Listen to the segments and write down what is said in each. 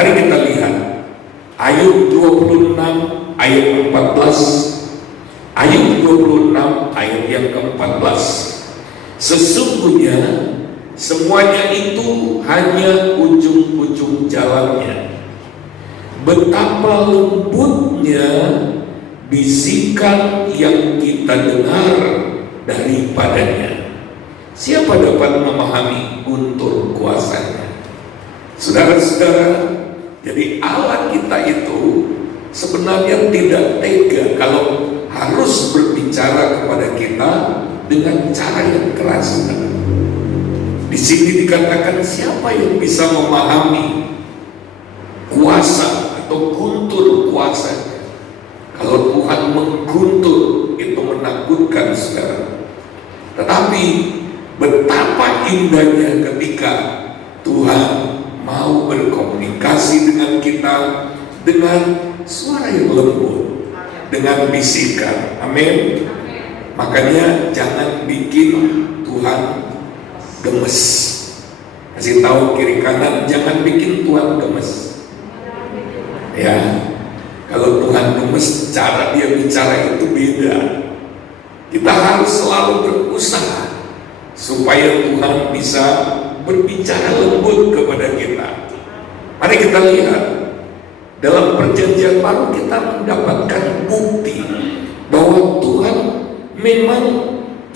Mari kita lihat Ayub 26 ayat 14. Ayub 26 ayat yang ke-14. Sesungguhnya semuanya itu hanya ujung-ujung jalannya. Betapa lembutnya bisikan yang kita dengar daripadanya. Siapa dapat memahami guntur kuasanya? Saudara-saudara, jadi Allah kita itu sebenarnya tidak tega kalau harus berbicara kepada kita dengan cara yang keras. Di sini dikatakan siapa yang bisa memahami kuasa atau guntur kuasanya. Kalau Tuhan mengguntur itu menakutkan, saudara. Tetapi betapa indahnya ketika Tuhan mau berkomunikasi dengan kita dengan suara yang lembut, dengan bisikan. Amin. Makanya jangan bikin Tuhan gemes. Kasih tahu kiri kanan, jangan bikin Tuhan gemes. Ya, kalau Tuhan gemes, cara dia bicara itu beda. Kita harus selalu berusaha supaya Tuhan bisa berbicara lembut kepada kita. Mari kita lihat dalam perjanjian baru kita mendapatkan bukti bahwa Tuhan memang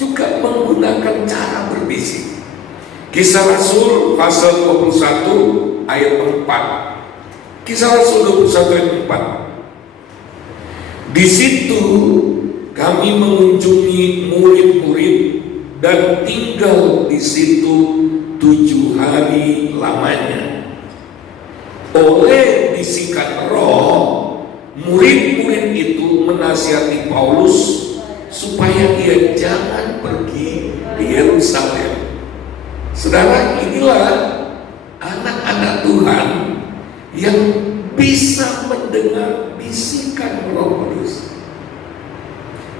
juga menggunakan cara berbisik. Kisah Rasul pasal 21 ayat 4. Kisah Rasul 21 ayat 4. Di situ kami mengunjungi murid-murid dan tinggal di situ 7 hari lamanya. Oleh bisikan roh, murid-murid itu menasihati Paulus supaya dia jangan pergi di Yerusalem. Saudara, inilah anak-anak Tuhan yang bisa mendengar bisikan Roh Kudus.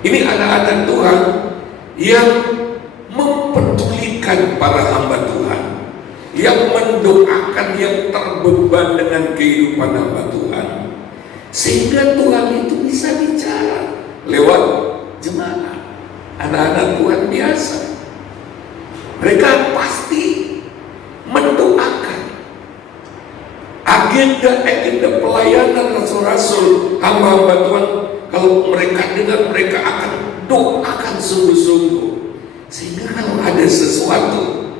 Ini anak-anak Tuhan yang mempedulikan para hamba Tuhan, yang mendoakan yang terbeban dengan kehidupan hamba Tuhan, sehingga Tuhan itu bisa bicara lewat jemaat, anak-anak Tuhan biasa. Mereka pasti mendoakan agenda pelayanan rasul-rasul, hamba-hamba Tuhan. Kalau mereka dengar, mereka akan doakan sungguh-sungguh, sehingga kalau ada sesuatu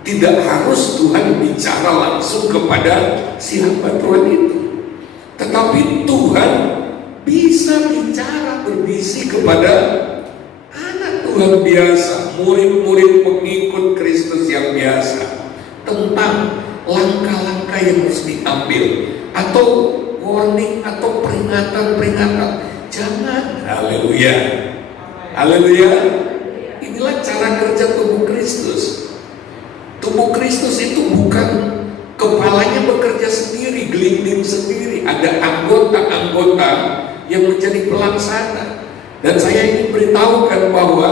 tidak harus Tuhan bicara langsung kepada si hamba Tuhan itu, tetapi Tuhan bisa bicara berbisik kepada anak Tuhan biasa, murid-murid pengikut Kristus yang biasa, tentang langkah-langkah yang harus diambil, atau warning atau peringatan. Jangan. Haleluya. Haleluya. Inilah cara kerja tubuh Kristus. Tubuh Kristus itu bukan kepalanya bekerja sendiri, gelinding sendiri. Ada anggota-anggota yang menjadi pelaksana. Dan saya ingin beritahukan bahwa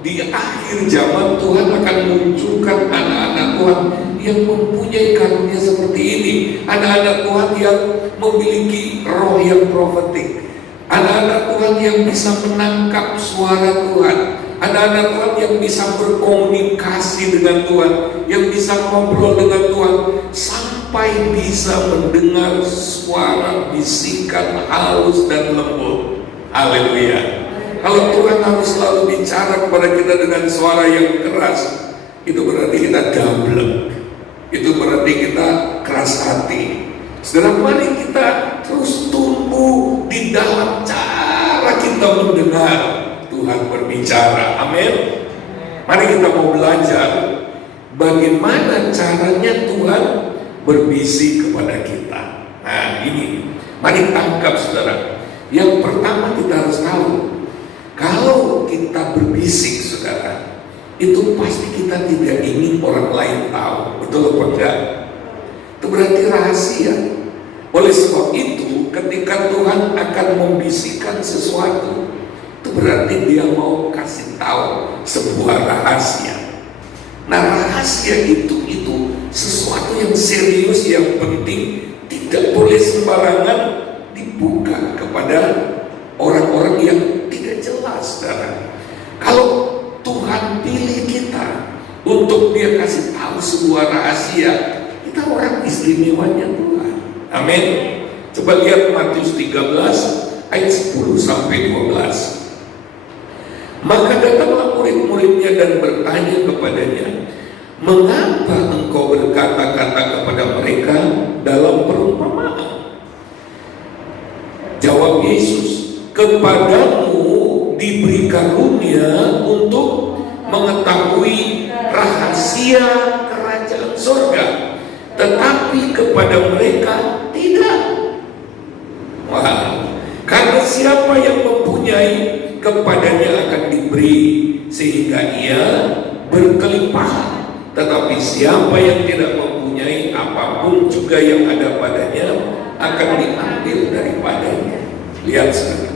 di akhir zaman Tuhan akan munculkan anak-anak Tuhan yang mempunyai karunia seperti ini. Anak-anak Tuhan yang memiliki roh yang profetik. Anak-anak Tuhan yang bisa menangkap suara Tuhan. Anak-anak Tuhan yang bisa berkomunikasi dengan Tuhan, yang bisa ngobrol dengan Tuhan, sampai bisa mendengar suara bisikan halus dan lembut. Haleluya. Kalau Tuhan harus selalu bicara kepada kita dengan suara yang keras, itu berarti kita gablek. Itu berarti kita keras hati. Saudara, mari kita terus tumbuh di dalam cara kita mendengar Tuhan berbicara. Amin. Mari kita mau belajar bagaimana caranya Tuhan berbisik kepada kita. Nah, ini mari tangkap, saudara. Yang pertama kita harus tahu, kalau kita berbisik, saudara, itu pasti kita tidak ingin orang lain tahu. Betul apa enggak? Itu berarti rahasia. Oleh sebab itu, ketika Tuhan akan membisikkan sesuatu, itu berarti dia mau kasih tahu sebuah rahasia. Nah, rahasia itu sesuatu yang serius, yang penting, tidak boleh sembarangan dibuka kepada orang-orang yang tidak jelas, saudara. Kalau Tuhan pilih kita untuk Dia kasih tahu sebuah rahasia, kita orang istimewanya Tuhan. Amin. Coba lihat Matius 13 ayat 10 sampai 12. Maka datanglah murid-muridnya dan bertanya kepadanya, mengapa engkau berkata-kata kepada mereka dalam perumpamaan? Jawab Yesus, kepadamu diberi karunia untuk mengetahui rahasia kerajaan surga, tetapi kepada mereka tidak. Wah, karena siapa yang mempunyai, kepadanya akan diberi sehingga ia berkelimpahan, tetapi siapa yang tidak mempunyai, apapun juga yang ada padanya akan diambil daripadanya. Lihat saudara.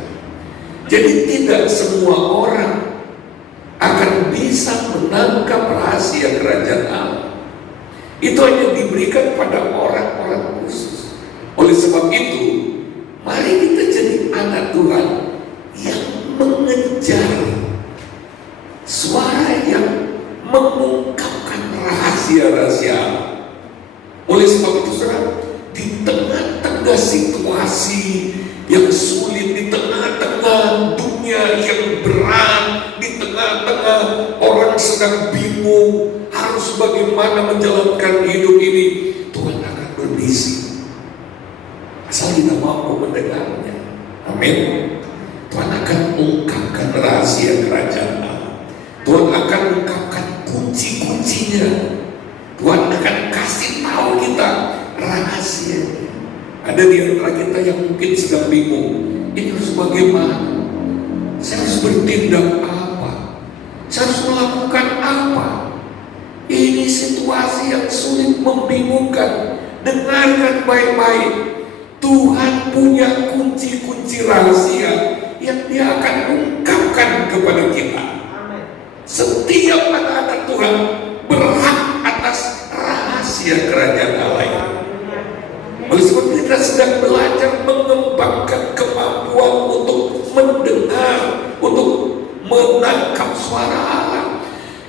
Jadi tidak semua orang akan bisa menangkap rahasia kerajaan Allah. Itu hanya diberikan pada orang-orang khusus. Oleh sebab itu, mari kita jadi anak Tuhan yang mengejar suara yang mengungkapkan rahasia-rahasia Allah. Oleh sebab itu, saudara, di tengah-tengah situasi yang sulit, di tengah-tengah dunia yang berat, di tengah-tengah orang sedang bingung harus bagaimana menjalankan hidup ini, Tuhan akan berbisik asal kita mampu mendengarnya. Amin. Tuhan akan ungkapkan rahasia kerajaan Allah. Tuhan akan ungkapkan kunci-kuncinya. Tuhan akan kasih tahu kita rahasianya. Ada di antara kita yang mungkin sedang bingung, ini harus bagaimana? Saya harus bertindak apa? Saya harus melakukan apa? Ini situasi yang sulit, membingungkan. Dengarkan baik-baik. Tuhan punya kunci-kunci rahasia yang Dia akan ungkapkan kepada kita. Setiap anak-anak Tuhan berhak atas rahasia kerajaan Allah ini. Oleh sebab kita sedang belajar mengembangkan kemampuan untuk mendengar, untuk menangkap suara Allah.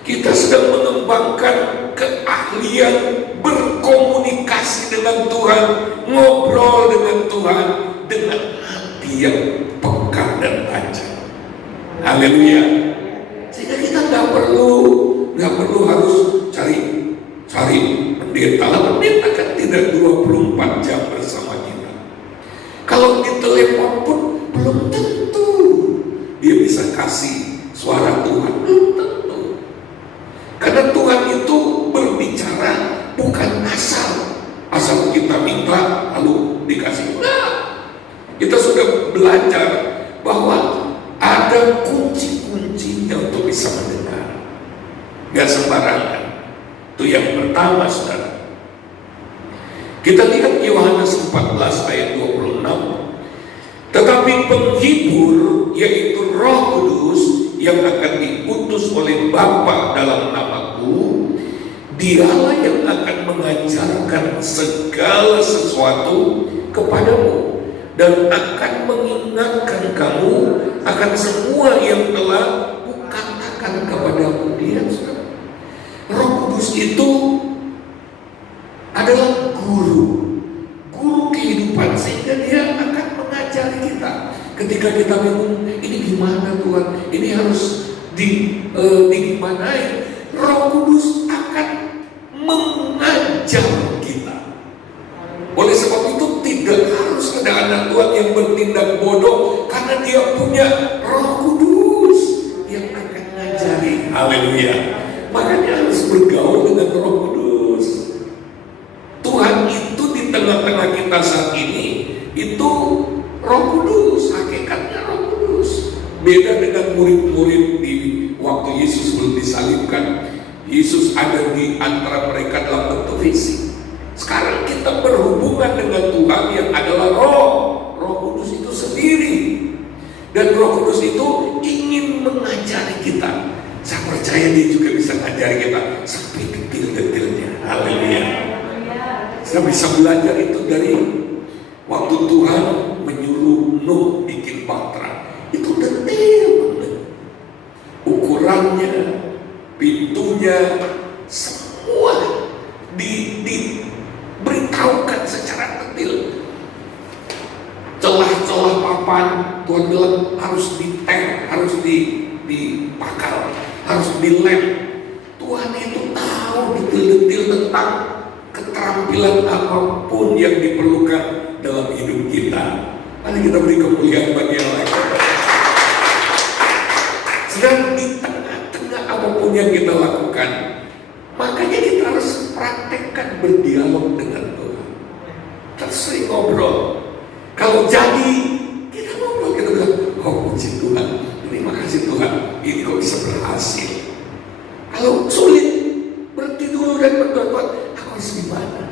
Kita sedang mengembangkan keahlian berkomunikasi dengan Tuhan, ngobrol dengan Tuhan dengan hati yang peka dan tajam. Haleluya. Sehingga kita nggak perlu harus cari pendeta. Pendeta kan tidak 24 jam bersama kita. Kalau ditelepon pun belum tentu dia bisa kasih suara Tuhan, belum tentu. Karena Tuhan itu berbicara bukan asal kita minta lalu dikasih. Nah, kita sudah belajar bahwa ada kunci-kuncinya untuk bisa mendengar. Gak sembarangan. Itu yang pertama, saudara. Kita lihat Yohanes 14 ayat 26. Tetapi penghibur, yaitu Roh Kudus yang akan diutus oleh Bapa dalam namaku, Dialah yang akan mengajarkan segala sesuatu kepadamu dan akan mengingatkan kamu akan semua yang telah kukatakan kepadamu. Lihat, saudara. Roh Kudus itu adalah guru kehidupan, sehingga Dia akan mengajari kita. Ketika kita bingung, ini gimana Tuhan? Ini harus digimanain? Roh Kudus akan mengajar kita. Oleh sebab itu tidak harus ada anak Tuhan yang bertindak bodoh, karena dia punya Roh Kudus yang akan mengajari. Haleluya. Makanya harus bergaul dengan Roh Kudus. Tuhan itu di tengah-tengah kita saat ini itu Roh Kudus, hakikatnya Roh Kudus. Beda dengan murid-murid di waktu Yesus belum disalibkan. Yesus ada di antara mereka dalam bentuk fisik. Sekarang kita berhubungan dengan Tuhan yang adalah Roh Kudus itu sendiri. Dan Roh Kudus itu ingin mengajari kita. Saya percaya Dia juga bisa mengajari kita sampai detil-detilnya. Haleluya. Saya bisa belajar itu dari waktu Tuhan menyuruh Nuh bikin bahtera, itu detail banget. Ukurannya, pintunya, semua diberitahukan secara detail. Celah-celah papan Tuhan bilang harus ditem, harus dipakal, harus dilem. Tuhan itu tahu detail-detail tentang keterampilan apapun yang diperlukan dalam hidup kita. Mari kita beri kemuliaan bagi Allah. Sedang di tengah-tengah apapun yang kita lakukan, makanya kita harus praktekkan berdialog dengan Tuhan. Terus sering ngobrol. Kalau jadi, kita ngobrol, kita bilang, oh puji Tuhan, terima kasih Tuhan, ini kok bisa berhasil. Kalau sulit, berhenti dulu dan berdoa, Tuhan, aku harus gimana?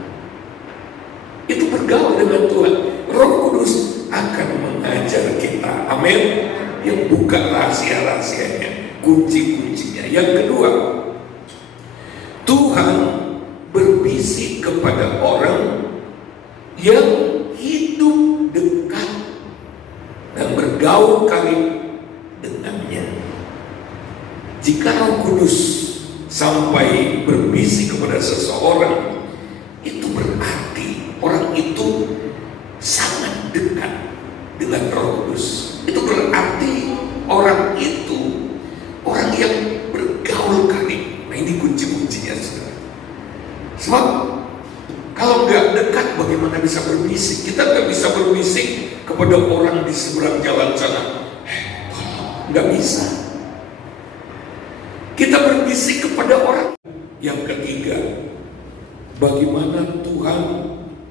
Itu bergaul dengan Tuhan. Roh Kudus akan mengajar kita. Amin. Yang buka rahasia-rahasianya, kunci-kuncinya. Yang kedua, Tuhan berbisik kepada orang yang hidup dekat dan bergaul karib dengannya. Jika Roh Kudus sampai berbisik kepada seseorang, itu berarti orang itu sangat dekat dengan Roh Kudus. Itu berarti orang itu orang yang bergaul karib. Nah, ini kunci-kuncinya, saudara. Sebab kalau nggak dekat, bagaimana bisa berbisik? Kita nggak bisa berbisik kepada orang di seberang jalan sana. Nggak bisa. Kita berbisik kepada orang. Yang ketiga, bagaimana Tuhan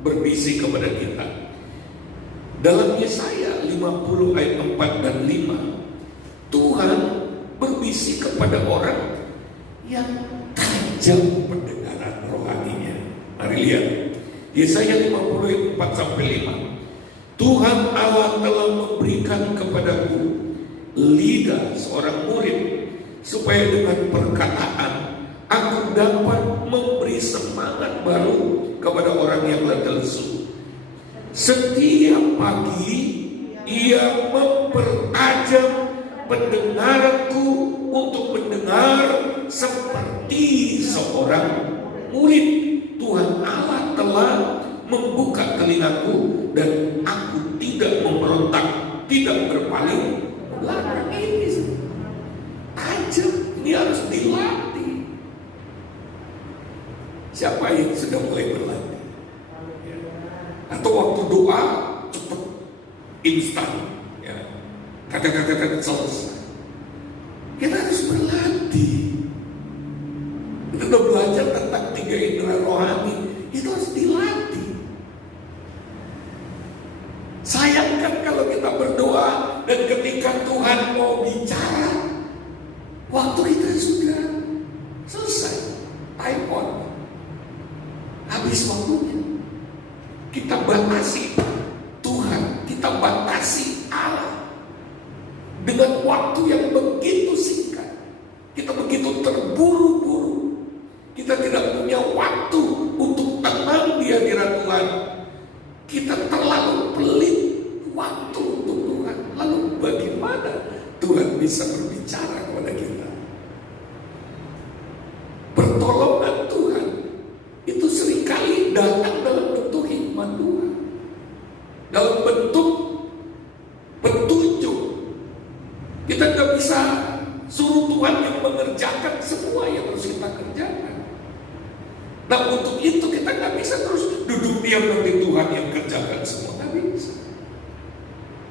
berbisik kepada kita? Dalam Yesaya 50 ayat 4 dan 5, Tuhan berbisik kepada orang yang tajam pendengaran rohaninya. Mari lihat Yesaya 50 ayat 4 sampai 5. Tuhan Allah telah memberikan kepadaku lidah seorang murid, supaya dengan perkataan aku dapat memberi semangat baru kepada orang yang letih lesu. Setiap pagi ia mempertajam pendengaranku untuk mendengar seperti seorang murid. Tuhan Allah telah membuka telingaku dan aku tidak memberontak, tidak berpaling belakang. Ini tajam, ini harus dilatih. Siapa yang sudah mulai berlatih? Atau waktu doa cepat, instan, ya, kata-kata selesai. Kita harus berlatih. Kita udah belajar tentang 3 indera rohani, itu harus dilatih. Sayangkan kalau kita berdoa dan ketika Tuhan mau bicara, waktu kita sudah selesai, time on, habis waktunya. Kita batasi Tuhan, kita batasi Allah dengan waktu yang begitu singkat. Kita begitu terburu-buru. Kita tidak punya waktu untuk tenang di hadirat Tuhan. Kita terlalu pelit waktu untuk Tuhan. Lalu bagaimana Tuhan bisa berbicara kepada kita? Pertolongan Tuhan itu seringkali datang dalam bentuk hikmat Tuhan, dalam bentuk petunjuk. Kita nggak bisa suruh Tuhan yang mengerjakan semua yang harus kita kerjakan. Nah, untuk itu kita nggak bisa terus duduk diam nanti Tuhan yang kerjakan semua, nggak bisa.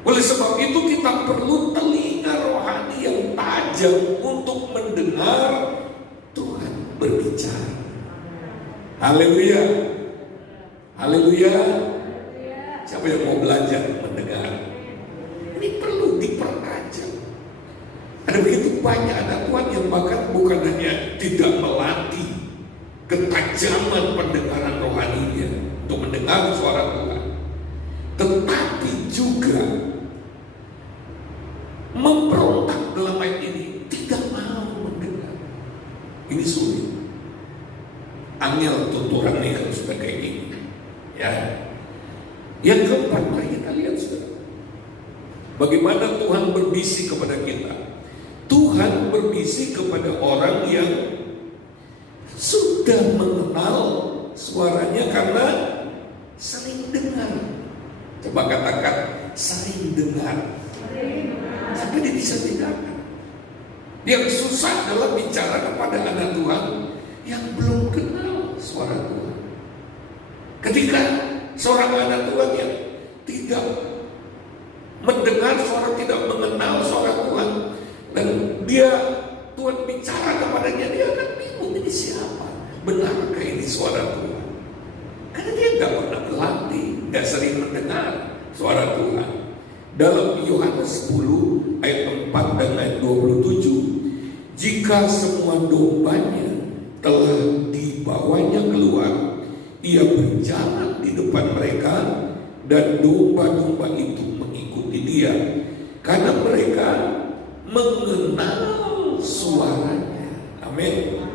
Oleh sebab itu kita perlu telinga rohani yang tajam untuk mendengar Tuhan berbicara. Haleluya, haleluya. Siapa yang mau belajar mendengar? Ini perlu dipertajam. Ada begitu banyak anak Tuhan yang bahkan bukan hanya tidak melatih ketajaman pendengaran rohaninya untuk mendengar suara Tuhan, tetapi juga memberontak dalam ayat ini, tidak mau mendengar. Ini sulit. Angel tuturan nih kalau sudah kayak gini, ya. Yang keempat, depan mari kita lihat saudara. Bagaimana Tuhan berbisik kepada kita. Tuhan berbisik kepada orang yang sudah mengenal suaranya karena sering dengar. Coba katakan sering dengar. Sampai dia bisa bedakan. Yang susah adalah bicara kepada anak Tuhan yang belum kenal suara Tuhan. Ketika seorang anak Tuhan yang tidak mendengar suara, tidak mengenal suara Tuhan, dan Tuhan bicara kepadanya, dia akan bingung, ini siapa? Benarkah ini suara Tuhan? Karena dia tidak pernah berlatih, tidak sering mendengar suara Tuhan. Dalam Yohanes 10 ayat 4 dan ayat 27, jika semua dombanya telah dibawanya keluar, ia berjalan di depan mereka, dan domba-domba itu mengikuti dia, karena mereka mengenal suaranya. Amin.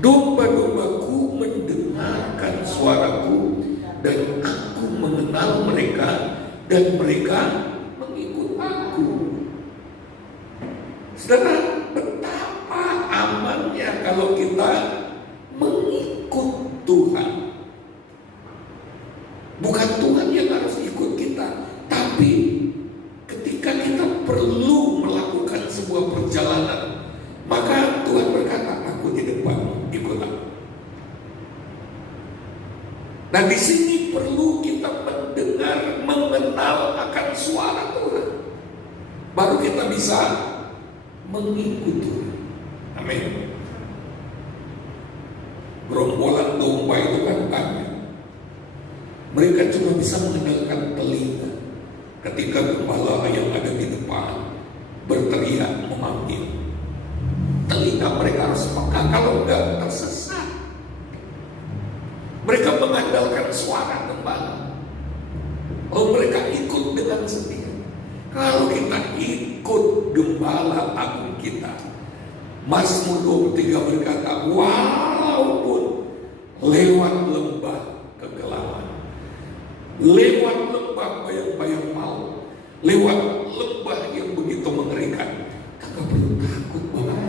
Domba-dombaku mendengarkan suaraku, dan aku mengenal mereka, dan mereka mengikut aku. Saudara, betapa amannya kalau kita mengikut Tuhan. Bukan Tuhan yang harus ikut kita, tapi ketika kita perlu melakukan sebuah perjalanan, maka Tuhan berkata, aku di depan, ikutlah. Nah, di sini perlu kita mendengar, mengenal akan suara Tuhan, baru kita bisa mengikuti Tuhan. Amin. Gerombolan domba itu kan banyak. Mereka cuma bisa mengandalkan telinga ketika gembala yang ada di depan berteriak memanggil. Telinga mereka harus peka, kalau enggak tersesat. Mereka mengandalkan suara gembala. Lalu mereka ikut dengan setia. Kalau kita ikut gembala agung kita, Mazmur 23 berkata, walaupun lewat lembah kegelapan, lewat lembah bayang-bayang maut, lewat lembah yang begitu mengerikan, kita gak perlu takut banget.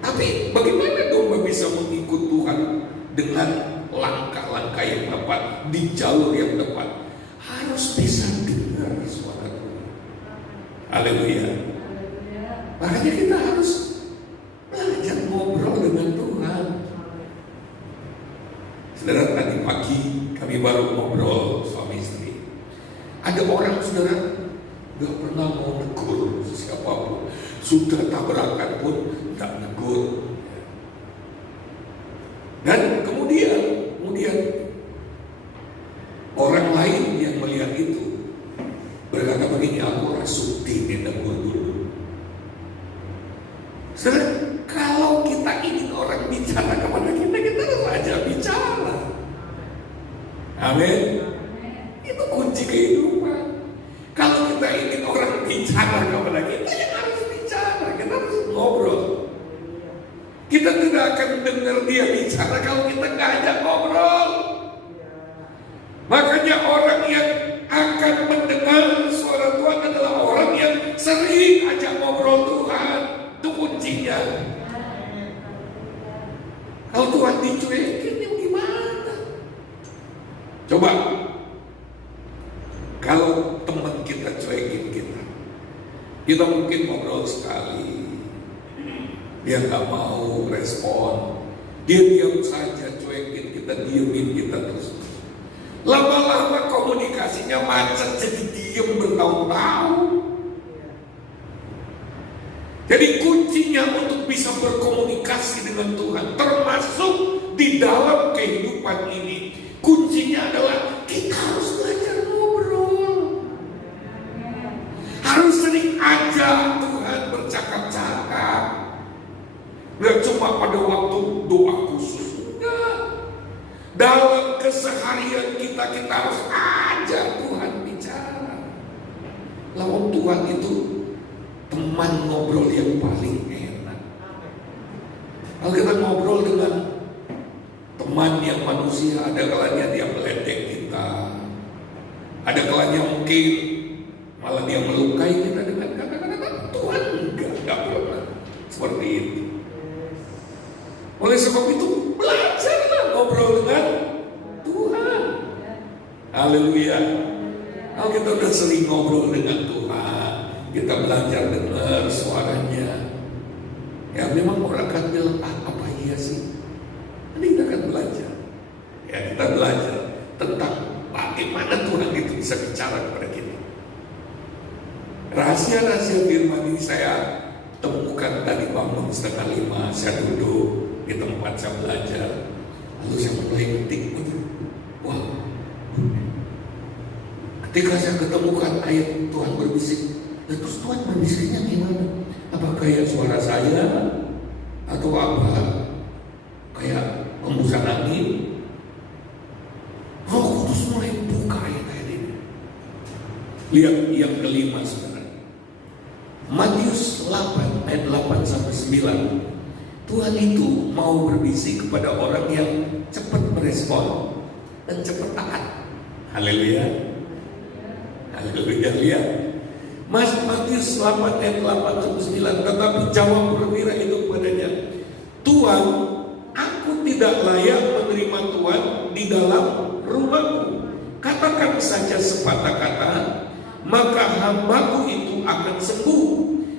Tapi bagaimana domba bisa mengikut Tuhan dengan langkah-langkah yang tepat, di jalur yang tepat? Harus bisa dengar suara Tuhan. Haleluya. Makanya kita harus belajar ngobrol dengan Tuhan. Saudara, tadi pagi kami baru ngobrol suami istri. Ada orang, saudara, gak pernah mau negur siapapun, sudah tabrakan pun tak negur. Dan kemudian orang lain yang melihat itu berkata begini, aku rasuk dingin negur dulu. Saudara, kalau kita ingin orang bicara kepada kita, kita harus aja bicara. Amin. Itu kunci kehidupan. Kalau kita ingin orang bicara kepada kita, ya harus bicara. Kita harus ngobrol. Kita tidak akan dengar dia bicara kalau kita nggak ajak ngobrol. Makanya orang yang akan mendengar suara Tuhan adalah orang yang sering ajak ngobrol Tuhan. Itu kuncinya. Kalau Tuhan dicuekin, gimana? Coba, kalau teman kita cuekin kita mungkin ngobrol sekali, dia nggak mau respon, dia diam saja, cuekin kita, diemin kita terus. Lama-lama komunikasinya macet, jadi diem bertahun-tahun. Jadi kuncinya untuk bisa berkomunikasi dengan Tuhan, termasuk di dalam kehidupan ini, kuncinya adalah kita harus belajar ngobrol. Harus sering ajak Tuhan bercakap-cakap. Gak cuma pada waktu doa khusus, enggak. Dalam keseharian kita harus ajak Tuhan bicara. Lawan Tuhan itu teman ngobrol yang paling enak. Kalau kita ngobrol dengan teman yang manusia, ada kalanya dia meledek kita, Ada kalanya mungkin malah dia melukai kita dengan kata-kata Tuhan. Enggak pernah seperti itu. Oleh sebab itu belajarlah ngobrol dengan Tuhan. Haleluya. Kalau kita udah sering ngobrol dengan Tuhan, kita belajar dengar suaranya, ya memang orang akan bilang, apa iya sih? Nanti kita akan belajar. Ya kita belajar tentang bagaimana Tuhan itu bisa bicara kepada kita. Rahasia-rahasia firman ini saya temukan tadi bangun 4:30, saya duduk di tempat saya belajar, lalu saya mulai ketik, wah, ketika saya ketemukan ayat Tuhan berbisik, terus Tuhan berbisiknya gimana? Apa kayak suara saya atau apa? Kayak hembusan angin? Roh Kudus mulai buka ayat-ayat ini. Lihat yang kelima sebenarnya. Matius 8 ayat 8 sampai 9. Tuhan itu mau berbisik kepada orang yang cepat merespon dan cepat taat. Haleluya. Haleluya. Lihat Matius 8 ayat 8 sampai 9. Tetapi jawab perwira itu kepadanya, Tuhan, aku tidak layak menerima Tuhan di dalam rumahku. Katakan saja sepatah kata, maka hambaku itu akan sembuh.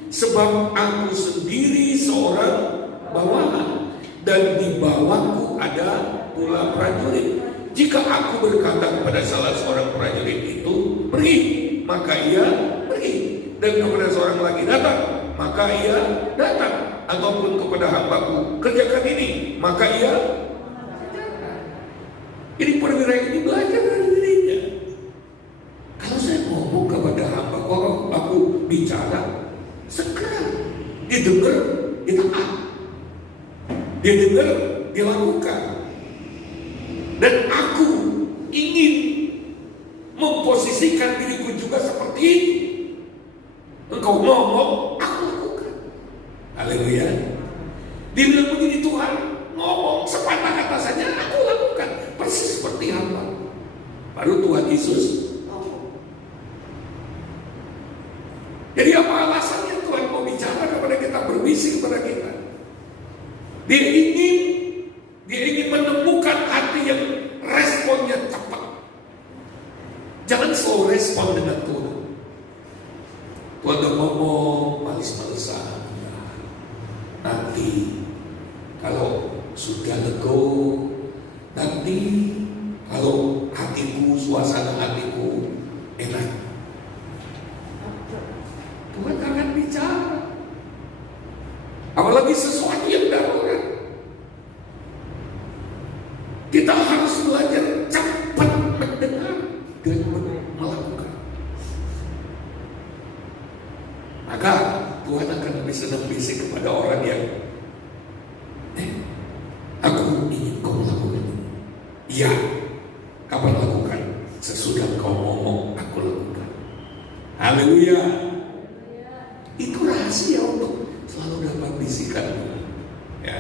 Sebab aku sendiri seorang bawahan, dan di bawahku ada pula prajurit. Jika aku berkata kepada salah seorang prajurit itu, pergi, maka ia pergi. Dan kepada seorang lagi, datang, maka ia datang. Ataupun kepada hambaku, kerjakan ini, maka ia kerjakan. Ini perwira ini belajar dari dirinya. Kalau saya ngomong kepada hambaku, aku bicara, segera didengar, ditaat. Dia dengar, dia lakukan. Dan aku ingin memposisikan diriku juga seperti itu. Engkau ngomong, aku lakukan. Haleluya. Dia bilang begini, Tuhan, ngomong sepatah kata saja, aku lakukan. Persis seperti hamba. Baru Tuhan Yesus ngomong. Jadi apa alasannya Tuhan mau bicara kepada kita, berbisik kepada kita? Dia ingin menemukan hati yang responnya cepat. Jangan slow respon dengan Tuhan. Tuhan udah ngomong males-malesan. Nanti kalau sudah lego, nanti kalau hatiku, suasana hatiku enak, Tuhan akan bicara. Apalagi sesuatu yang darurat. Kita harus belajar cepat mendengar dan melakukan. Maka Tuhan akan lebih senang bisik kepada orang yang aku ingin kau melakukan ini. Iya, kapan lakukan? Sesudah kau ngomong, aku lakukan. Haleluya. Itu rahasia untuk selalu dapat bisikan. Ya.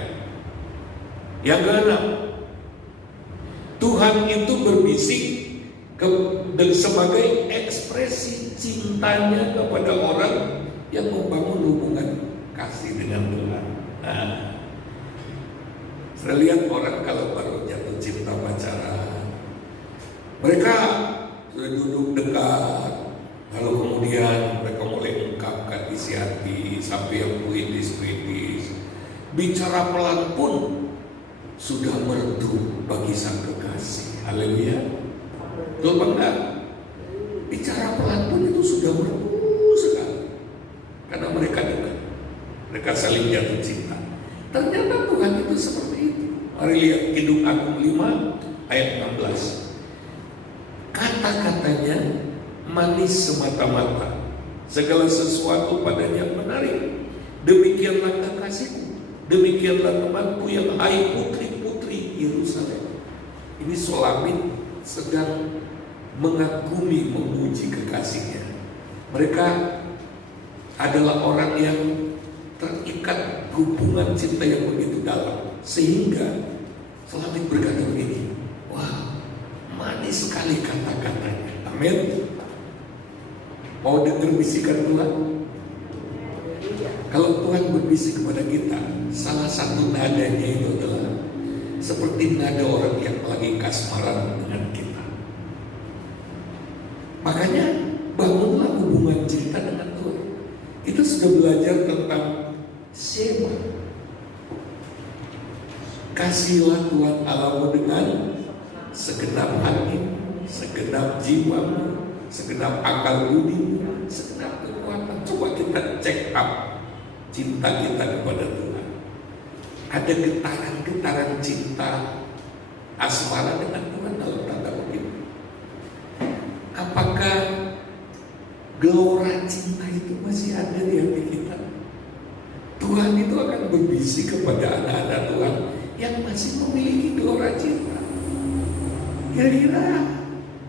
Yang keenam, Tuhan itu berbisik sebagai ekspresi cintanya kepada orang yang membangun hubungan kasih dengan Tuhan. Nah, saya lihat orang kalau baru jatuh cinta pacaran, mereka sudah duduk dekat, lalu kemudian mereka mulai mengungkapkan isi hati sampai yang puitis-puitis. Bicara pelan pun sudah merdu bagi sang kekasih. Haleluya. Betul benar. Bicara pelan pun itu sudah merdu sekali. Karena mereka dekat, mereka saling jatuh cinta. Ternyata Tuhan itu seperti itu. Mari lihat Kidung Agung 5 ayat 16. Kata-katanya manis semata-mata, segala sesuatu padanya menarik. Demikianlah kekasihku, demikianlah temanku yang hai putri-putri Yerusalem. Ini Sulamit sedang mengagumi, memuji kekasihnya. Mereka adalah orang yang terikat hubungan cinta yang begitu dalam, sehingga Sulamit berkata begini, wah, manis sekali kata-katanya. Amin. Mau dengar bisikan Tuhan? Kalau Tuhan berbisik kepada kita, salah satu nadanya itu adalah seperti nada orang yang lagi kasmaran dengan kita. Makanya bangunlah hubungan cinta dengan Tuhan. Kita sudah belajar tentang Shema. Kasihlah Tuhan Allahmu dengan segenap hati, segenap jiwa, segenap akal budi, segenap kekuatan. Coba kita check up cinta kita kepada Tuhan. Ada getaran-getaran cinta asmara dengan Tuhan dalam tanda kutip. Apakah gelora cinta itu masih ada di hati kita? Tuhan itu akan berbisik kepada anak-anak Tuhan yang masih memiliki gelora cinta. Kira-kira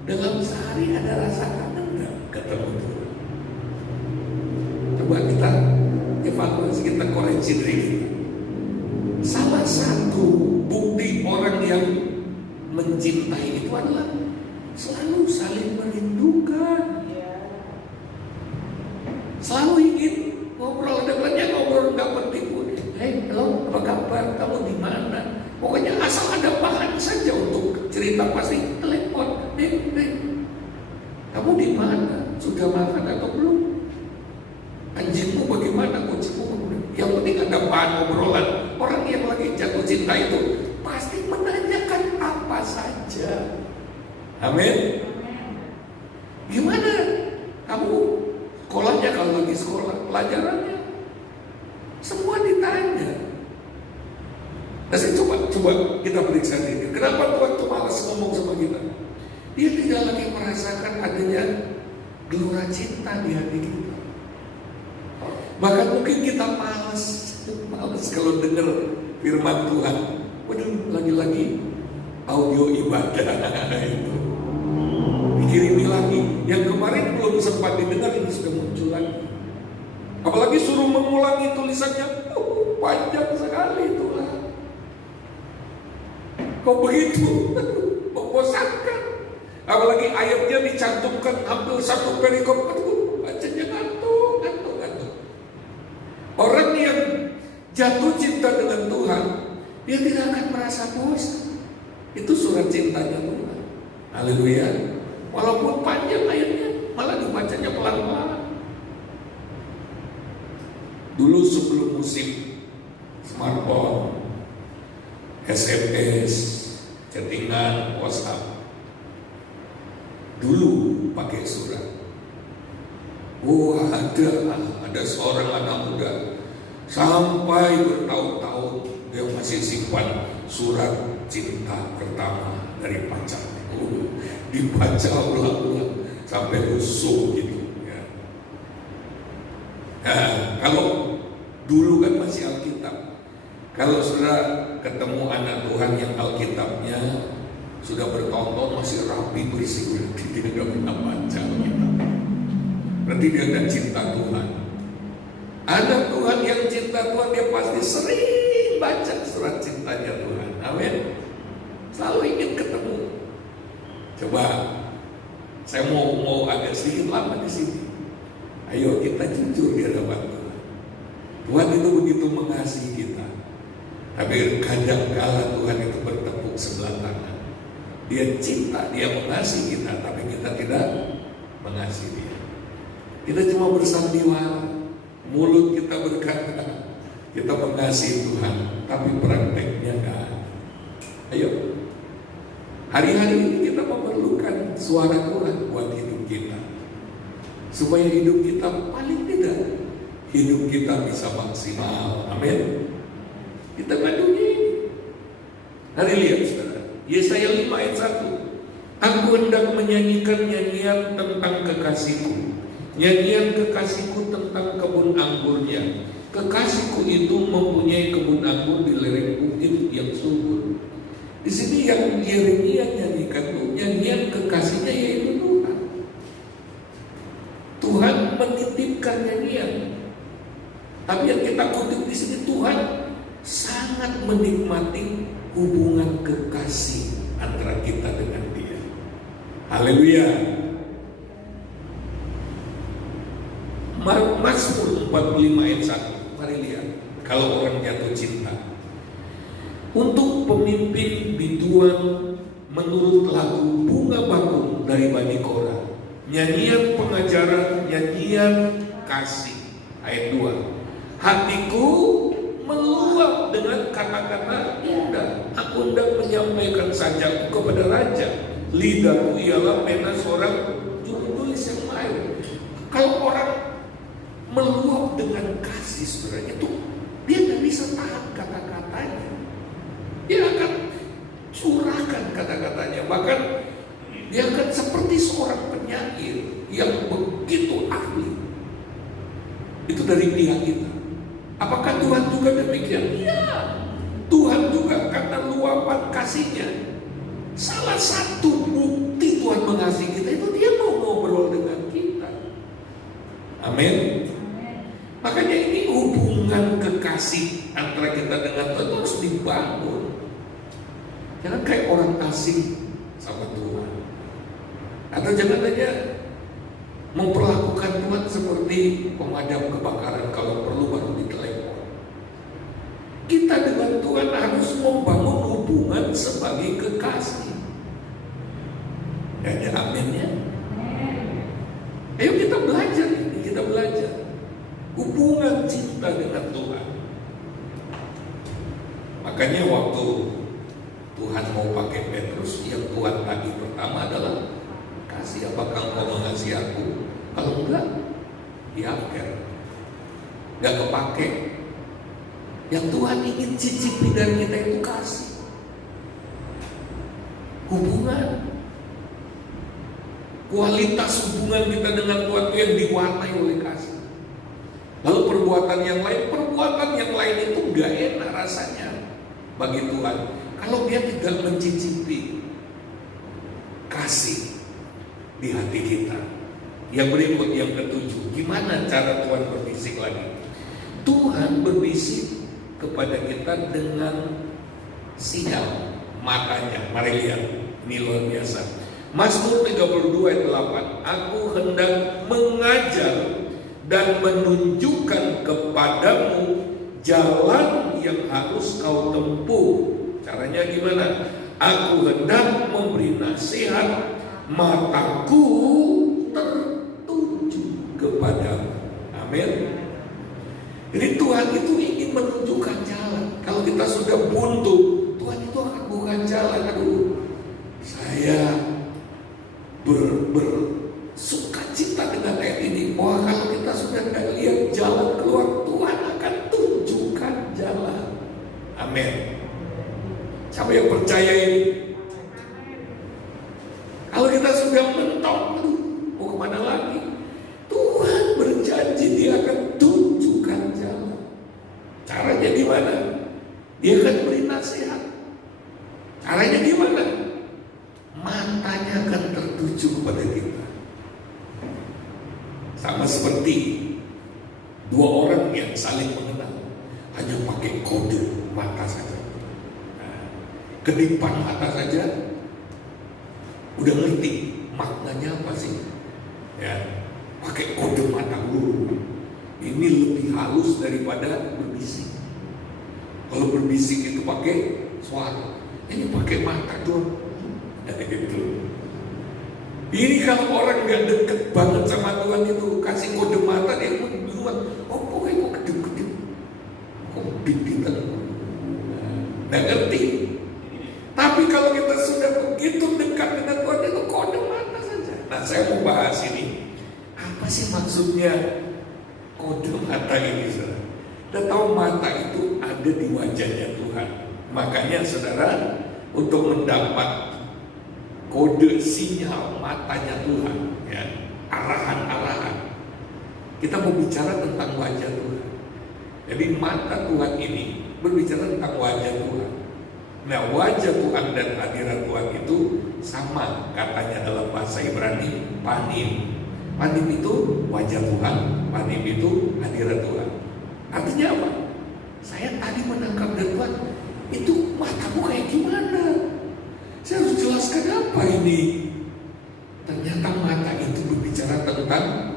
dalam sehari ada rasa kangen enggak ketemu Tuhan? Coba kita evaluasi, kita koreksi diri kita. Salah satu bukti orang yang mencintai itu adalah selalu saling merindukan, selalu ingin ngobrol. Dengannya ngobrol nggak penting pun. Hei, halo, apa kabar? Kamu di mana? Pokoknya asal ada bahan saja untuk cerita pasti telepon. Kamu di mana? Sudah makan atau belum? Anjingmu bagaimana? Kucingmu? Yang penting ada bahan obrolan. Orang yang lagi jatuh cinta itu pasti menanyakan apa saja. Amin. Gimana? Kamu sekolahnya, kalau lagi sekolah, pelajarannya semua ditanya. Nah, coba kita periksa diri. Kenapa Tuhan tuh malas ngomong sama kita? Dia tidak lagi merasakan adanya gelora cinta di hati kita. Bahkan mungkin kita malas kalau dengar firman Tuhan. Waduh, lagi-lagi audio ibadah itu dikirimi lagi. Yang kemarin belum sempat didengar, ini sudah muncul lagi. Apalagi suruh mengulangi tulisannya, panjang sekali Tuhan. Kok begitu? Membosankan. Apalagi ayatnya dicantumkan hampir satu perikop. Aduh, bacanya ngantuk. Orang yang jatuh cinta dengan Tuhan, dia tidak akan merasa bosan. Itu surat cintanya Tuhan. Haleluya. Walaupun panjang ayatnya, malah dibacanya pelan-pelan. Dulu sebelum musim smartphone, SMS, chattingan, WhatsApp, dulu pakai surat. Ada seorang anak muda sampai bertahun-tahun dia masih simpan surat cinta pertama dari pacarnya. Dibaca ulang-ulang sampai lusuh gitu ya. Nah, kalau dulu kan masih Alkitab. Kalau sudah ketemu anak Tuhan yang Alkitabnya sudah bertahun-tahun masih rapi bersih, berarti dia nggak pernah baca Alkitab. Berarti dia nggak cinta Tuhan. Anak Tuhan yang cinta Tuhan, dia pasti sering baca surat cintanya Tuhan. Amin. Selalu ingin ketemu. Coba, saya mau agak sedikit lama di sini. Ayo kita jujur di hadapan Tuhan. Tuhan itu begitu mengasihi kita. Tapi kadang-kala Tuhan itu bertepuk sebelah tangan. Dia cinta, dia mengasihi kita, tapi kita tidak mengasihi dia. Kita cuma bersandiwara, mulut kita berkata kita mengasihi Tuhan, tapi prakteknya enggak. Ayo, hari-hari ini kita memerlukan suara Tuhan buat hidup kita, supaya hidup kita paling tidak hidup kita bisa maksimal. Amin. Kita bantunya ini. Hari lihat saudara, Yesaya 5 ayat 1. Aku hendak menyanyikan nyanyian tentang kekasihku, nyanyian kekasihku tentang kebun anggurnya. Kekasihku itu mempunyai kebun anggur di lereng bukit yang subur. Di sini yang Yeremia nyanyikan itu nyanyian kekasihnya, yaitu Tuhan. Tuhan menitipkan nyanyian. Tapi yang kita kutip di sini, Tuhan sangat menikmati hubungan kekasih antara kita dengan Dia. Haleluya. Mazmur 45 ayat 1. Mari lihat kalau orang jatuh cinta. Untuk pemimpin biduan menurut lagu bunga bakung dari Bani Korah, nyanyian pengajaran, nyanyian kasih. Ayat 2. Hatiku meluap dengan kata-kata indah. Aku hendak menyampaikan sajaku kepada raja. Lidahku ialah pena seorang juru tulis yang lain. Kalau orang meluap dengan kasih, sebenarnya itu dia tidak bisa tahan kata-katanya. Dia akan curahkan kata-katanya. Bahkan dia akan seperti seorang penyair yang begitu ahli. Itu dari pihak kita. Apakah Tuhan juga demikian? Iya. Tuhan juga karena luapan kasihnya. Salah satu bukti Tuhan mengasihi kita itu dia mau ngobrol dengan kita. Amin. Makanya ini hubungan kekasih antara kita dengan Tuhan itu harus dibangun. Jangan kayak orang asing sama Tuhan. Atau jangan hanya memperlakukan Tuhan seperti pemadam kebakaran, kalau perlu baru ditelepon. Kita dengan Tuhan harus membangun hubungan sebagai kekasih. Ada aminnya. Ayo kita belajar ini, kita belajar hubungan cinta dengan Tuhan. Makanya waktu Tuhan mau pakai Petrus, yang Tuhan tadi pertama adalah kasih. Apakah engkau mengasihi aku? Kalau enggak, diakhir, enggak kepake. Yang Tuhan ingin cicipi dari kita itu kasih, hubungan, kualitas hubungan kita dengan Tuhan itu yang diwarnai oleh kasih. Lalu perbuatan yang lain itu enggak enak rasanya bagi Tuhan kalau dia tidak mencicipi kasih di hati kita. Yang berikut, yang ketujuh, gimana cara Tuhan berbisik lagi? Tuhan berbisik kepada kita dengan sinyal matanya. Mari lihat, ini luar biasa. Mazmur 32 ayat 8. Aku hendak mengajar dan menunjukkan kepadamu jalan yang harus kau tempuh. Caranya gimana? Aku hendak memberi nasihat, mataku tertuju kepadamu. Amin. Jadi Tuhan itu ingin menunjukkan jalan. Kalau kita sudah buntu, Tuhan itu akan buka jalan. Aduh, saya bersuka cita dengan ayat ini. Wah, kalau kita sudah tidak lihat jalan keluar, Tuhan akan tunjukkan jalan. Amin. Siapa yang percaya ini? Kalau kita sudah mentok, mau kemana lagi? Tuhan berjanji dia akan tunjukkan jalan. Caranya gimana? Dia akan beri nasihat. Caranya gimana? Matanya akan tertuju kepada kita. Sama seperti dua orang yang saling mengenal, hanya pakai kode mata saja. Kedipan mata saja udah ngerti maknanya apa sih? Ya, pakai kode mata dulu. Ini lebih halus daripada berbisik. Kalau berbisik itu pakai suara, ini pakai mata doang. Gitu. Ini kalau orang nggak deket banget sama Tuhan itu kasih kode mata, dia pun duluan. Oh, pokoknya kok kedip-kedip, kok bibitan, nggak ngerti. Tapi kalau kita sudah begitu dekat dengan Tuhan, itu kode mata saja. Nah, saya mau bahas ini. Apa sih maksudnya kode mata ini, saudara? Kita tahu mata itu ada di wajahnya Tuhan. Makanya saudara, untuk mendapat kode sinyal matanya Tuhan, ya, arahan-arahan, kita mau bicara tentang wajah Tuhan. Jadi mata Tuhan ini berbicara tentang wajah Tuhan. Nah, wajah Tuhan dan hadirat Tuhan itu sama katanya dalam bahasa Ibrani, panim. Panim itu wajah Tuhan, panim itu hadirat Tuhan. Artinya apa? Saya tadi menangkap dari Tuhan, itu matamu kayak gimana? Saya harus jelaskan apa ini? Ternyata mata itu berbicara tentang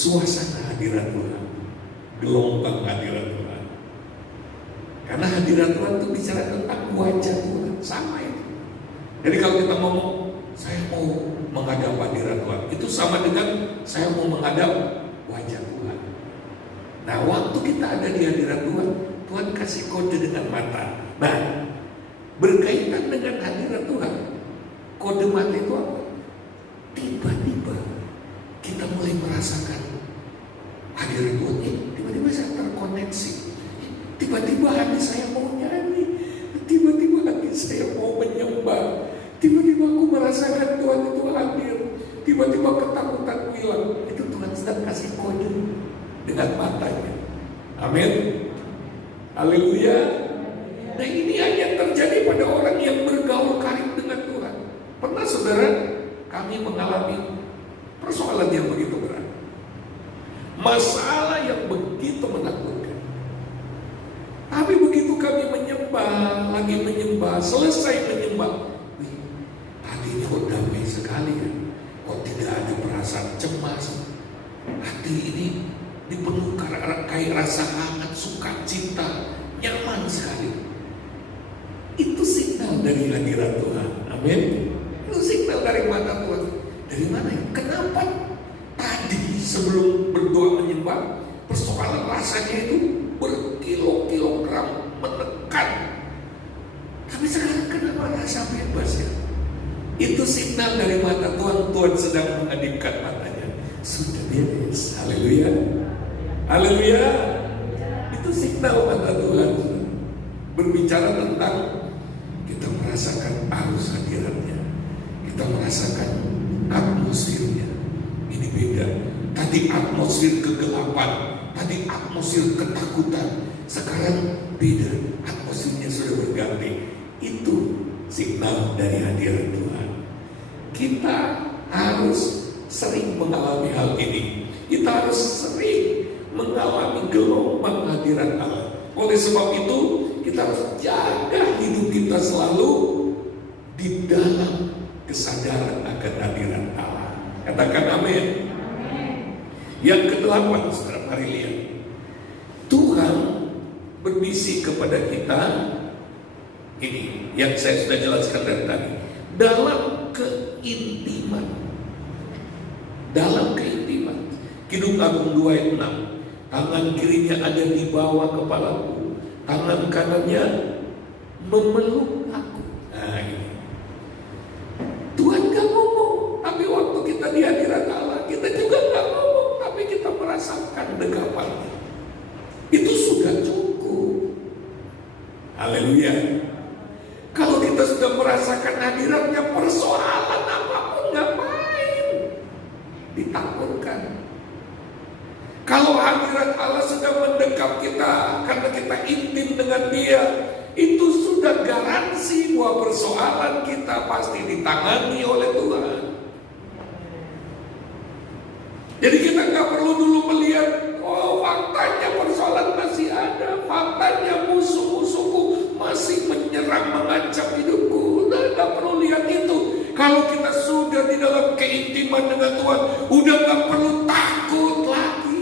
suasana hadirat Tuhan, gelombang hadirat Tuhan. Karena hadirat Tuhan itu bicara tentang wajah Tuhan, sama itu. Jadi kalau kita ngomong, saya mau menghadap hadirat Tuhan, itu sama dengan saya mau menghadap wajah Tuhan. Nah, waktu kita ada di hadirat Tuhan, Tuhan kasih kode dengan mata. Nah, berkaitan dengan hadirat Tuhan, kode mata itu apa? Tiba-tiba kita mulai merasakan hadirat Tuhan ini. Tiba-tiba saya terkoneksi. Tiba-tiba hati saya mau nyanyi. Tiba-tiba hati saya mau menyembah. Tiba-tiba aku merasakan Tuhan itu hadir. Tiba-tiba ketakutan hilang. Itu Tuhan sedang kasih kode dengan matanya. Amin. Haleluya. Nah, ini hanya terjadi pada orang yang bergaul karib dengan Tuhan. Pernah saudara kami mengalami persoalan yang begitu berat, masalah yang begitu menakutkan. Tapi begitu kami menyembah, lagi menyembah, selesai menyembah, hati ini kok damai sekali ya, kok tidak ada perasaan cemas. Hati ini dipenuhi kayak rasa hangat, sukacita, nyaman sekali. Itu signal dari hadirat Tuhan. Amin. Itu signal dari mata Tuhan. Dari mana ya? Kenapa tadi sebelum berdoa menyembah, persoalan rasanya itu berkilo-kilogram menekan. Tapi sekarang kenapa rasa bebas ya? Itu signal dari mata Tuhan. Tuhan sedang mengedipkan matanya. Sudah beres. Haleluya. Haleluya. Itu signal mata Tuhan. Berbicara tentang kita merasakan arus hadiratnya. Kita merasakan atmosfernya. Ini beda. Tadi atmosfer kegelapan, tadi atmosfer ketakutan. Sekarang beda. Atmosfernya sudah berganti. Itu signal dari hadirat Tuhan. Kita harus sering mengalami hal ini. Kita harus sering mengalami gelombang hadirat Allah. Oleh sebab itu, kita harus jaga hidup kita selalu di dalam kesadaran akan hadirat Allah. Katakan amin. Yang ke-8, saudara, mari lihat. Tuhan berbisik kepada kita. Ini yang saya sudah jelaskan dari tadi. Dalam keintiman. Dalam keintiman. Kidung Agung 2 ayat 6. Tangan kirinya ada di bawah kepalaku, tangan kanannya memeluk aku. Nah, ini Tuhan gak ngomong, tapi waktu kita di hadirat Allah, kita juga gak ngomong, tapi kita merasakan dekapannya. Itu sudah cukup. Haleluya. Kalau kita sudah merasakan hadiratnya, persoalan apapun ngapain ditakutkan. Kalau hadirat Allah sudah mendekap kita karena kita intim dengan Dia, itu sudah garansi bahwa persoalan kita pasti ditangani oleh Tuhan. Jadi kita nggak perlu dulu melihat, oh faktanya persoalan masih ada, faktanya musuh-musuhku masih menyerang, mengancam hidupku. Udah nggak perlu lihat itu. Kalau kita sudah di dalam keintiman dengan Tuhan, udah nggak perlu takut lagi.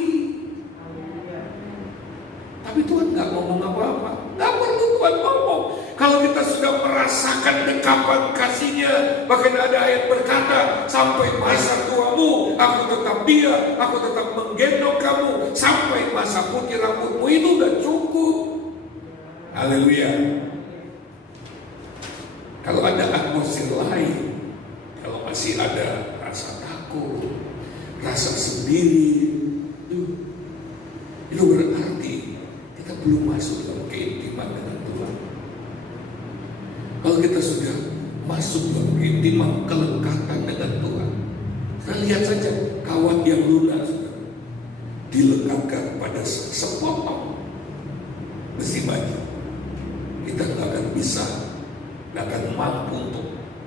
Tapi Tuhan nggak ngomong apa-apa, nggak perlu Tuhan ngomong. Kalau kita sudah merasakan dekapan kasih-Nya, bahkan ada ayat berkata, sampai masa tuamu, aku tetap Dia, aku tetap menggendong kamu, sampai masa putih rambutmu, itu udah cukup. Haleluya. Kalau ada atmosfer lain, kalau masih ada rasa takut, rasa sendiri, itu berarti kita belum masuk dalam keintiman dengan Tuhan. Kalau kita sudah masuk dalam keintiman, kelekatan dengan Tuhan, kita lihat saja kawat yang lunas dilekatkan pada sepotong besi baju. Kita nggak akan bisa, nggak akan mampu untuk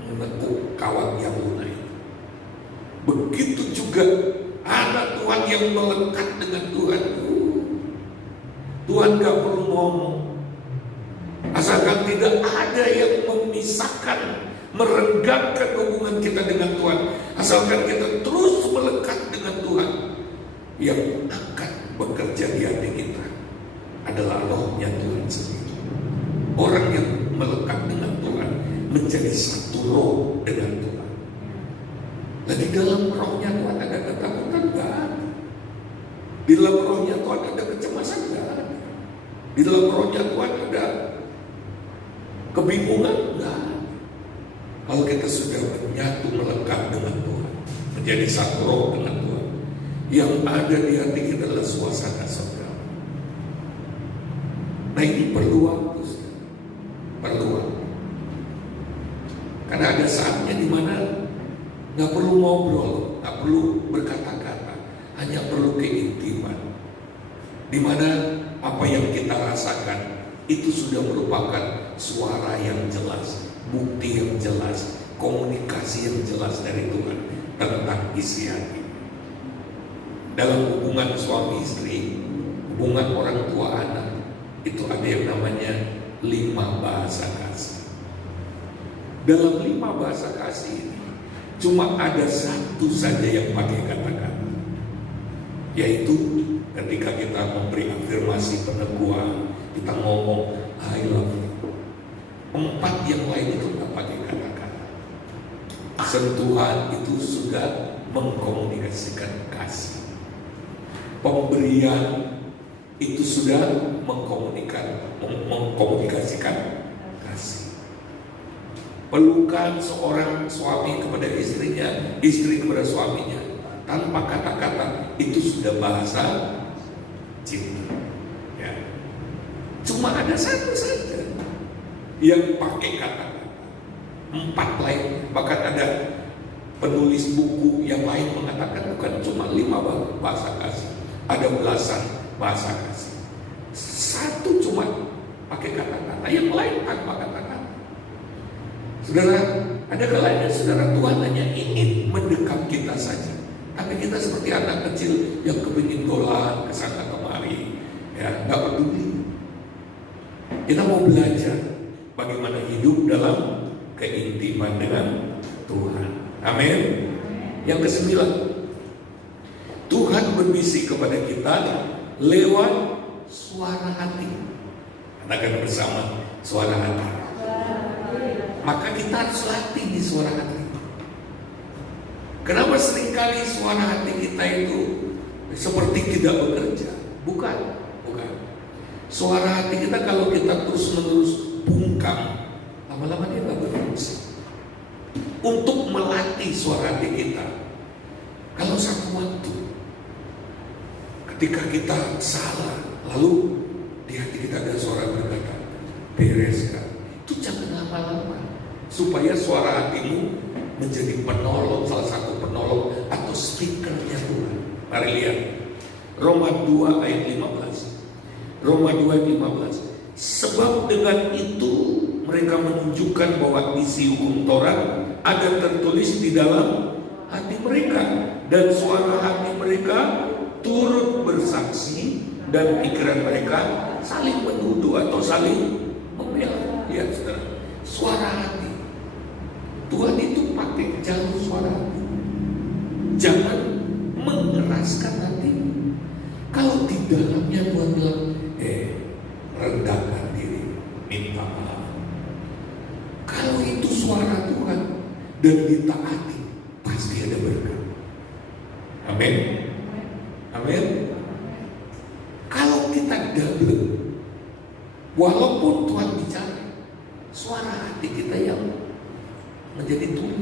menekuk kawat yang lunak itu. Begitu juga anak Tuhan yang melekat dengan Tuhan. Tuhan gak perlu ngomong, asalkan tidak ada yang memisahkan, merenggangkan hubungan kita dengan Tuhan. Asalkan kita terus melekat dengan Tuhan, Yang akan bekerja di hati kita adalah rohnya Tuhan sendiri. Orang yang melekat dengan Tuhan menjadi satu roh dengan Tuhan. Dan di dalam rohnya Tuhan ada ketakutan? Enggak ada. Di dalam rohnya Tuhan ada kecemasan? Enggak ada. Di dalam rohnya Tuhan ada kebingungan? Enggak ada. Kalau kita sudah menyatu melekat dengan Tuhan, menjadi satu roh dengan Tuhan, yang ada di hati kita adalah suasana surga. Nah, ini perlu waktu, perlu waktu. Karena ada saatnya di mana nggak perlu ngobrol, nggak perlu berkata-kata, hanya perlu keintiman. Di mana apa yang kita rasakan itu sudah merupakan suara yang jelas, bukti yang jelas, komunikasi yang jelas dari Tuhan tentang isi hati. Dalam hubungan suami istri, hubungan orang tua anak, itu ada yang namanya 5 bahasa kasih. Dalam 5 bahasa kasih ini cuma ada satu saja yang pakai kata-kata, yaitu ketika kita memberi afirmasi peneguhan, kita ngomong I love you. 4 yang lain itu nggak pakai kata-kata. Sentuhan itu sudah mengkomunikasikan kasih. Pemberian itu sudah mengkomunikasikan kasih. Pelukan seorang suami kepada istrinya, istri kepada suaminya, tanpa kata-kata, itu sudah bahasa cinta. Ya. Cuma ada satu saja yang pakai kata-kata. 4 lain, bahkan ada penulis buku yang lain mengatakan bukan cuma 5 bahasa kasih, ada belasan bahasa kasih. Satu cuma pakai kata-kata, yang lain tanpa kata-kata. Saudara, ada kalanya saudara, Tuhan hanya ingin mendekap kita saja, tapi kita seperti anak kecil yang kepingin golan ke sana kemari, ya, nggak peduli. Kita mau belajar bagaimana hidup dalam keintiman dengan Tuhan. Amin. Yang ke-9, Tuhan berbisik kepada kita lewat suara hati. Katakan bersama, suara hati. Maka kita harus latih di suara hati. Kenapa seringkali suara hati kita itu seperti tidak bekerja? Bukan. Suara hati kita kalau kita terus-menerus bungkam, lama-lama dia nggak berfungsi. Untuk melatih suara hati kita, kalau satu waktu ketika kita salah, lalu di hati kita ada suara berkata, bereskan, itu jangan lama-lama, supaya suara hatimu menjadi penolong, salah satu penolong atau speakernya Tuhan. Mari lihat Roma 2 ayat 15. Roma 2 ayat 15. Sebab dengan itu mereka menunjukkan bahwa isi hukum Taurat ada tertulis di dalam hati mereka, dan suara hati mereka turut bersaksi, dan pikiran mereka saling menuduh atau saling membela. Lihat saudara, suara hati. Tuhan itu pakai jalur suara hati. Jangan mengeraskan hati. Kalau di dalamnya Tuhan bilang, rendahkan diri, minta maaf. Kalau itu suara Tuhan dan ditaati, pasti ada berkat. Amin. Amin. Kalau kita double, walaupun Tuhan bicara, suara hati kita yang menjadi tuli.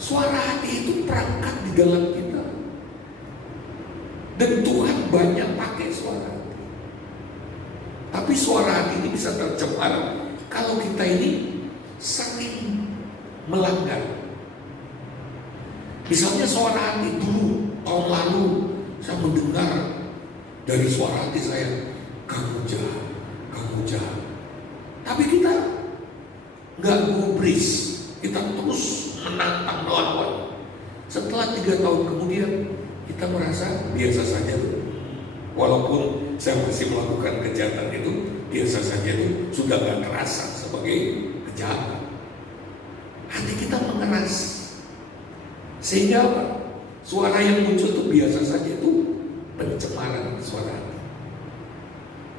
Suara hati itu perangkat di dalam kita, dan Tuhan banyak pakai suara hati. Tapi suara hati ini bisa tercemar kalau kita ini sering melanggar. Misalnya suara hati dulu, tahun lalu saya mendengar dari suara hati saya, kamu jahat, kamu jahat. Tapi kita nggak gubris, kita terus menantang, melawan. Setelah 3 tahun kemudian kita merasa biasa saja. Walaupun saya masih melakukan kejahatan itu, biasa saja itu sudah gak terasa sebagai kejahatan. Hati kita mengeras. Sehingga apa? Suara yang muncul itu biasa saja, itu pencemaran suara hati.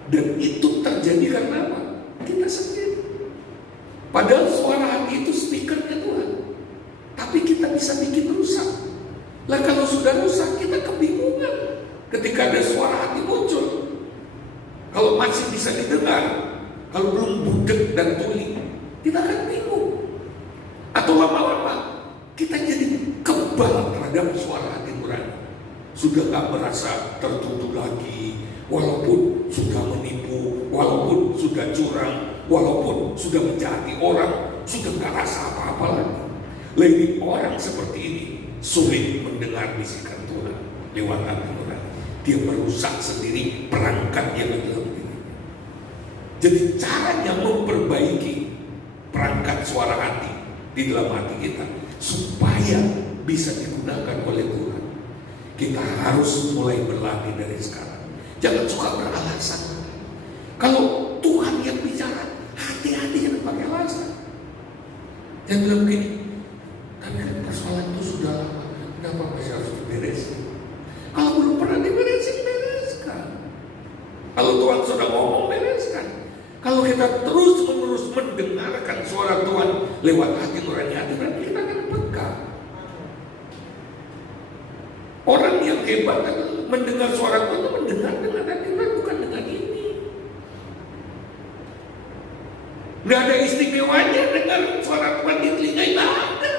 Dan itu terjadi karena apa? Kita sendiri. Padahal suara hati itu speakernya Tuhan, tapi kita bisa bikin rusak. Lah kalau sudah rusak, kita kebingungan ketika ada suara hati muncul. Kalau masih bisa didengar, kalau belum budek dan tuli, kita akan bingung. Atau lama-lama kita jadi kebal terhadap suara hati nurani. Sudah gak merasa tertutup lagi, walaupun sudah menipu, walaupun sudah curang, walaupun sudah menjahati orang, sudah gak rasa apa-apa lagi. Lagi orang seperti ini sulit mendengar bisikan Tuhan lewat hati nurani. Dia merusak sendiri perangkat yang ada dalam diri. Jadi caranya memperbaiki perangkat suara hati di dalam hati kita supaya bisa digunakan oleh Tuhan. Kita harus mulai berlatih dari sekarang. Jangan suka beralasan. Kalau Tuhan yang bicara, hati-hati jangan pakai alasan. Jangan bilang begini, tapi kan persoalan itu sudah lama, kenapa masih harus diberesin? Kalau belum pernah diberesin, bereskan. Kalau Tuhan sudah ngomong, bereskan. Kalau kita terus-menerus mendengarkan suara Tuhan lewat hati nurani hati, berarti kita akan peka. Orang yang hebat adalah mendengar suara Tuhan, mendengar dengan hati nurani, bukan dengan ini. Gak ada istimewanya dengar suara Tuhan di telinga, tidak ada.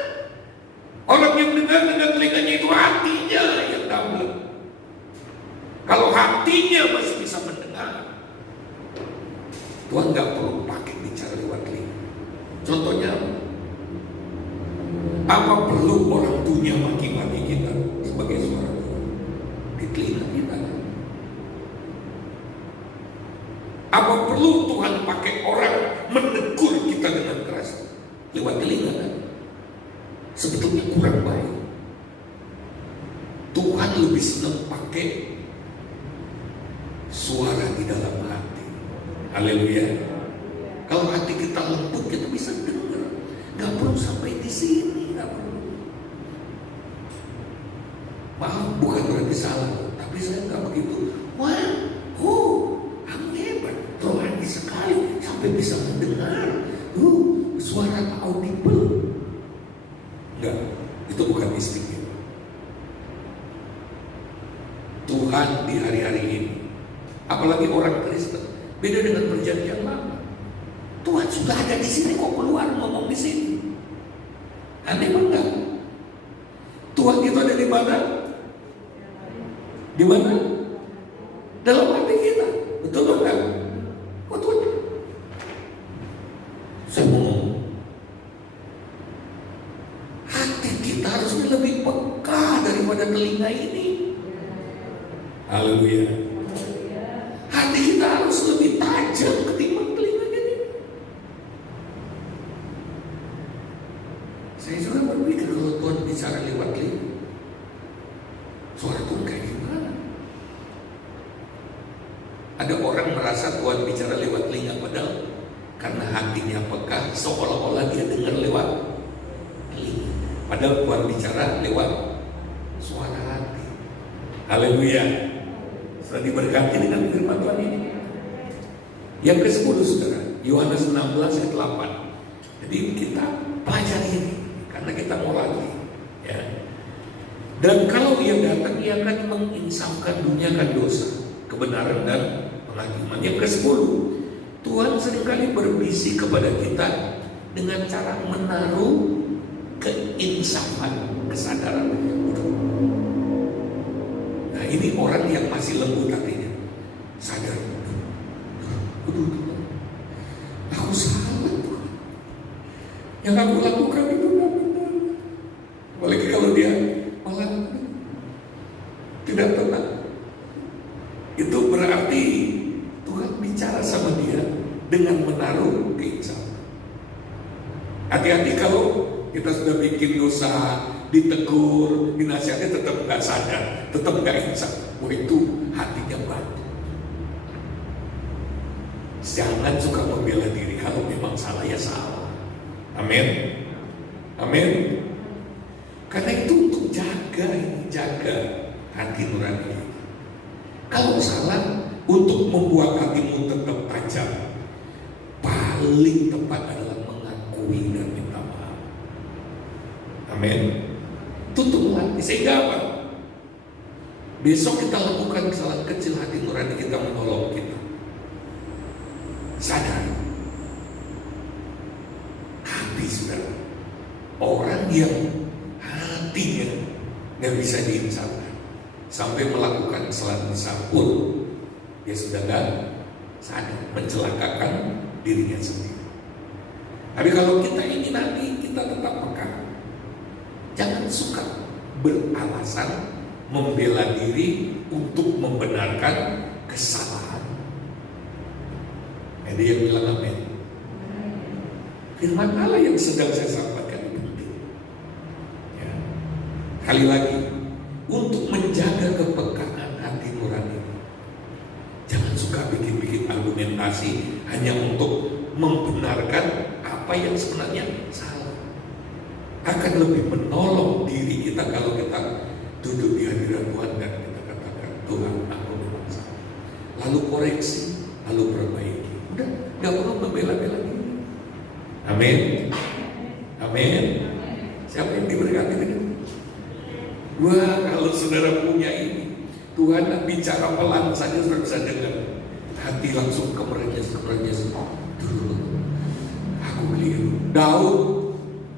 Orang yang dengar dengan telinganya itu hatinya yang dalam. Kalau hatinya masih bisa mendengar, Tuhan gak perlu pakai bicara lewat telinga. Contohnya, apa perlu orang dunia maki-maki kita sebagai suara Tuhan di telinga kita? Apa perlu Tuhan pakai orang menegur kita dengan keras lewat telinga? Kan? Sebetulnya kurang baik. Tuhan lebih senang pakai suara di dalam hati. Haleluya. Kalau hati kita lembut, kita bisa dengar. Gak perlu sampai di sini, gak perlu. Maaf, bukan berarti salah, tapi saya gak begitu. Wah, kamu hebat, rohani sekali sampai bisa mendengar. Suara audible. Enggak, itu bukan istimewa. Tuhan di hari-hari ini, apalagi orang Kristen, beda dengan perjanjian lama. Tuhan sudah ada di sini, kok keluar ngomong di sini? Aneh banget. Tuhan itu ada di mana? Di mana? Dalam hati kita. Betul enggak? Kok Tuhan? Saya mau ngomong. Hati kita harusnya lebih peka daripada telinga ini. Haleluya. Hati kita harus lebih tajam ketimbang telinganya ini. Saya juga berpikir kalau Tuhan bicara lewat telinga, suara Tuhan kayak gimana? Ada orang merasa Tuhan bicara lewat telinga, padahal karena hatinya peka, seolah-olah dia dengar lewat telinga. Padahal Tuhan bicara lewat suara hati. Haleluya. Sudah diberkati dengan firman Tuhan ini. Yang ke-10 saudara, Yohanes 16 ayat 8. Jadi kita pelajari ini karena kita mau lagi, ya. Dan kalau ia datang, ia akan menginsafkan dunia akan dosa, kebenaran dan penghakiman. Yang ke-10, Tuhan seringkali berbisik kepada kita dengan cara menaruh keinsafan, kesadaran. Nah, ini orang yang masih lembut hatinya, sadar, aku salah Tuhan. Yang aku lakukan itu tidak benar. Apalagi kalau dia malah tidak tenang, itu berarti Tuhan bicara sama dia dengan menaruh keinsafan. Hati-hati kalau kita sudah bikin dosa, ditegur, dinasihati tetap nggak sadar, tetap nggak insaf. Wah, itu hatinya batu. Jangan suka membela diri. Kalau memang salah ya salah. Amin. Amin. Karena itu untuk jaga menjaga hati nurani kita. Kalau salah, untuk membuat hatimu tetap tajam, paling tepat adalah mengakui dan minta maaf. Amin. Tutup hati, sehingga apa? Besok kita lakukan kesalahan kecil, hati nurani kita menolong kita. Sadar. Hati sudah. Orang yang hatinya nggak bisa diinsafkan sampai melakukan kesalahan besar pun dia sudah nggak sadar, mencelakakan dirinya sendiri. Tapi kalau kita ingin hati kita tetap peka, jangan suka beralasan membela diri untuk membenarkan kesalahan. Ada yang bilang amin. Firman Allah yang sedang saya sampaikan penting. Ya. Kali lagi, untuk menjaga kepekaan hati nurani, jangan suka bikin-bikin argumentasi hanya untuk membenarkan apa yang sebenarnya salah. Akan lebih menolong diri kita kalau kita duduk di hadirat Tuhan dan kita katakan, Tuhan, aku memang salah. Lalu koreksi, lalu perbaiki. Udah, gak perlu membela-bela diri. Amin. Amin. Siapa yang diberkati dengan? Wah, kalau saudara punya ini, Tuhan bicara pelan saja sudah bisa dengar. Hati langsung kemerenyes. Dulu, aku keliru. Daud,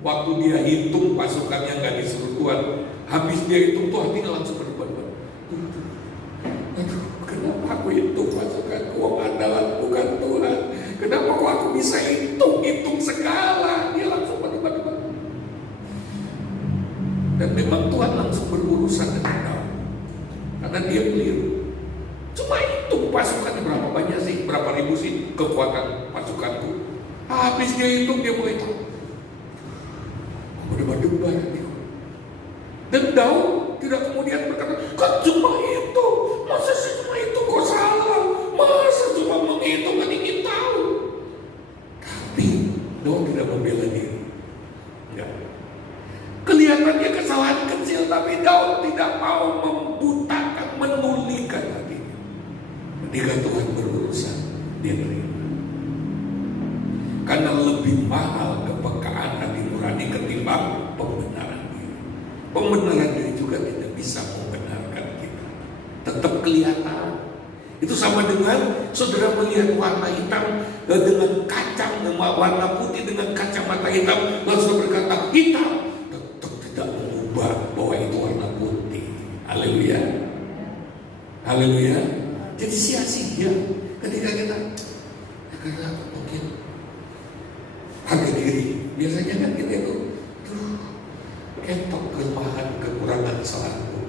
waktu dia hitung pasukannya nggak disuruh Tuhan, habis dia hitung tuh hatinya langsung berubah. Aduh, kenapa aku hitung pasukanku? Andalan bukan Tuhan. Kenapa kok aku bisa hitung segala? Dia langsung berubah. Dan memang Tuhan langsung berurusan dengan Daud, karena dia keliru. Cuma hitung pasukannya berapa banyak sih, berapa ribu sih kekuatan pasukanku. Habis dia hitung, dia mulai tahu. Berdebar hatiku. Dan Daud tidak kemudian berkata, kok cuma itu? Masa sih cuma itu kok salah? Masa cuma menghitung kan ingin tahu? Tapi Daud tidak membela diri. Ya. Kelihatannya kesalahan kecil, tapi Daud tidak mau membutakan, menulikan hatinya. Ketika Tuhan berurusan, dia terima. Karena lebih mahal kepekaan hati nurani ketimbang pembenaran diri. Pembenaran diri juga tidak bisa membenarkan kita. Tetap kelihatan. Itu sama dengan saudara melihat warna hitam dengan kacang, warna putih dengan kacamata hitam, lalu saudara berkata hitam, tetap tidak mengubah bahwa itu warna putih. Haleluya. Haleluya. Jadi sia-sia ketika kita karena mungkin harga diri. Biasanya kan kita itu ketok kelemahan, kekurangan salahku.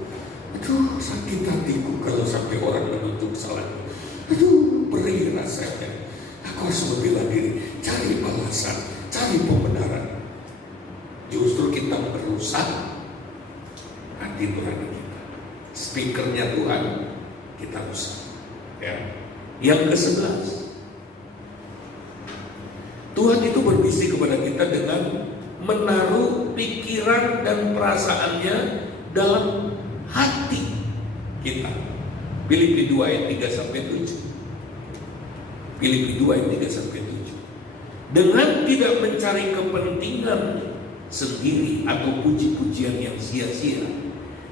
Aduh, sakit hatiku kalau sampai orang menuntut salahku. Aduh, perih rasanya. Aku harus membela diri, cari alasan, cari pembenaran. Justru kita merusak hati nurani kita. Speakernya Tuhan kita rusak. Ya. Yang ke-11, Tuhan itu berbisik kepada kita dengan menaruh pikiran dan perasaannya dalam hati kita. Filipi 2 ayat 3-7. Filipi 2 ayat 3-7. Dengan tidak mencari kepentingan sendiri atau puji-pujian yang sia-sia,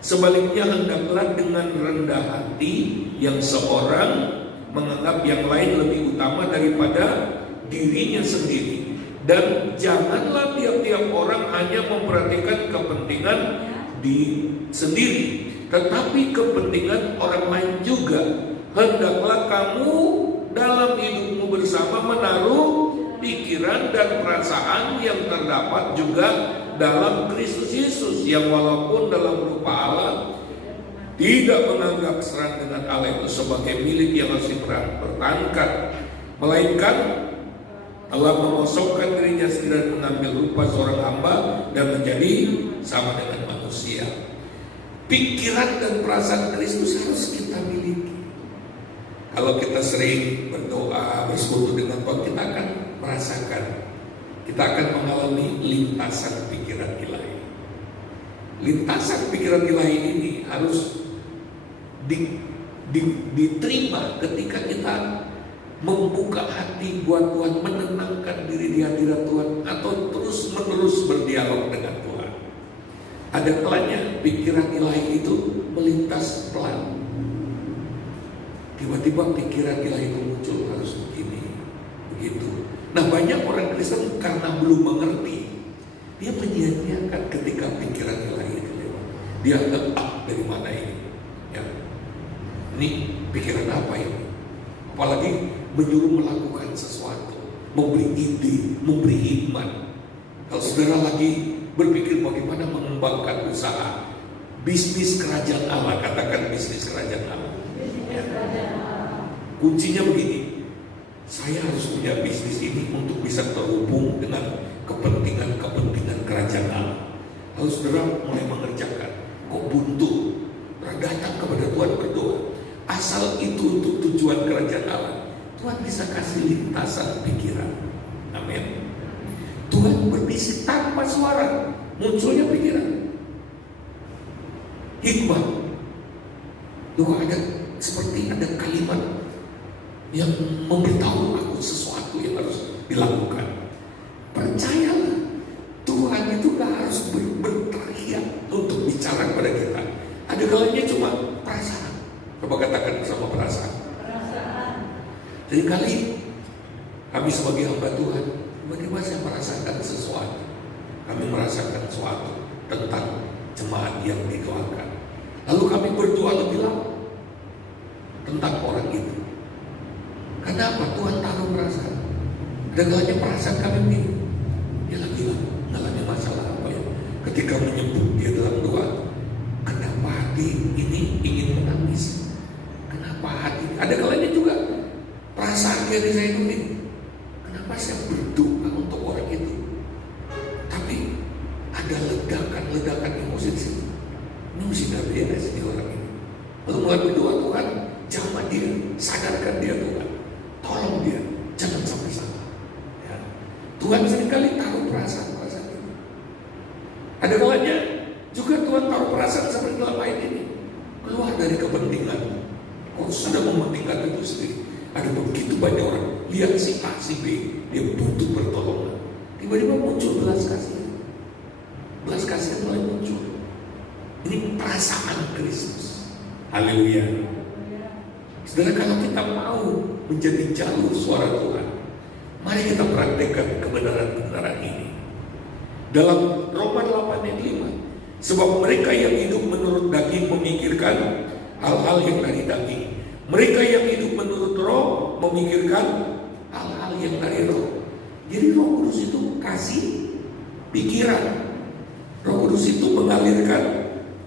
sebaliknya hendaklah dengan rendah hati yang seorang menganggap yang lain lebih utama daripada dirinya sendiri, dan janganlah tiap-tiap orang hanya memperhatikan kepentingan di sendiri, tetapi kepentingan orang lain juga. Hendaklah kamu dalam hidupmu bersama menaruh pikiran dan perasaan yang terdapat juga dalam Kristus Yesus, yang walaupun dalam rupa Allah tidak menganggap serang dengan Allah itu sebagai milik yang harus dipertahankan, melainkan telah mengosongkan dirinya sendiri dan mengambil rupa seorang hamba dan menjadi sama dengan manusia. Pikiran dan perasaan Kristus harus kita miliki. Kalau kita sering berdoa, bersekutu dengan Tuhan, kita akan merasakan, kita akan mengalami lintasan pikiran ilahi. lintasan pikiran ilahi ini harus diterima ketika kita membuka hati buat Tuhan, menenangkan diri di hadirat Tuhan, atau terus menerus berdialog dengan Tuhan. Ada kalanya pikiran ilahi itu melintas pelan. Tiba-tiba pikiran ilahi itu muncul, harus begini, begitu. Nah, banyak orang Kristen karena belum mengerti, dia menyia-nyiakan ketika pikiran ilahi itu lewat. Dia anggap, dari mana ini? Ya, ini pikiran apa ini? Apalagi menyuruh melakukan sesuatu, memberi ide, memberi hikmat. Kalau saudara lagi berpikir bagaimana mengembangkan usaha, bisnis kerajaan Allah, katakan bisnis kerajaan Allah. Ya. Kuncinya begini, saya harus punya bisnis ini untuk bisa terhubung dengan kepentingan kerajaan Allah. Lalu saudara mulai mengerjakan, kok buntu, datang kepada Tuhan berdoa. Asal itu untuk tujuan kerajaan Allah, Tuhan bisa kasih lintasan pikiran. Amin. Tuhan berbisik tanpa suara, munculnya pikiran, hikmah. Tuh seperti ada kalimat yang memberitahu aku sesuatu yang harus dilakukan. Percayalah, Tuhan itu gak harus berteriak untuk bicara kepada kita. Ada kalanya cuma perasaan. Coba katakan bersama perasaan. Jadi kali kami sebagai hamba Tuhan, tiba-tiba saya merasakan sesuatu. Kami merasakan sesuatu tentang jemaat yang didoakan. Lalu kami berdoa lebih lama tentang orang itu. Kenapa Tuhan taruh perasaan? Ada kalanya perasaan kami begini, dia lagi mengalami masalah apa ya? Ketika menyebut dia dalam doa, kenapa hati ini ingin menangis? Kenapa hati? Ada kalanya juga perasaan diri saya itu begini, kenapa saya berdoa untuk orang itu, tapi ada ledakan emosi di sini. Ini mesti gak beres di orang ini. Lalu mulai berdoa, Tuhan jamah dia, sadarkan dia Tuhan, tolong dia, jangan sampai salah. Ya. Tuhan seringkali taruh perasaan ini. Ada kalanya juga Tuhan taruh perasaan seperti dalam ayat ini, keluar dari kepentingan. Kau sudah mementingkan itu sendiri. Ada begitu banyak orang lihat si A, si B, dia butuh pertolongan. Tiba-tiba muncul belas kasihan. Belas kasihan mulai muncul. Ini perasaan Kristus. Haleluya. Saudara, kalau kita mau menjadi jalur suara Tuhan, mari kita praktekkan kebenaran-kebenaran ini. Dalam Roma 8 ayat 5, sebab mereka yang hidup menurut daging memikirkan hal-hal yang dari daging. Mereka yang hidup menurut roh memikirkan hal-hal yang dari roh. Jadi Roh Kudus itu kasih pikiran. Roh Kudus itu mengalirkan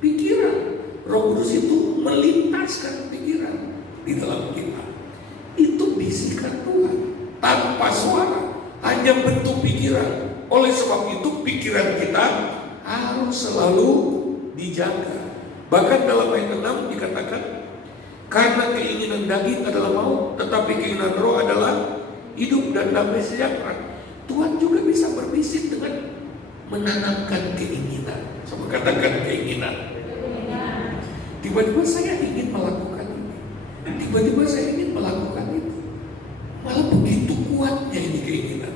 pikiran. Roh Kudus itu melintaskan pikiran di dalam kita. Itu bisikan Tuhan tanpa suara, hanya bentuk pikiran. Oleh sebab itu pikiran kita harus selalu dijaga. Bahkan dalam ayat 6 dikatakan, karena keinginan daging adalah maut, tetapi keinginan roh adalah hidup dan damai sejahtera. Tuhan juga bisa berbisik dengan menanamkan keinginan. Sama katakan keinginan. Tiba-tiba saya ingin melakukan ini. Tiba-tiba saya ingin melakukan itu. Malah begitu kuatnya ini keinginan.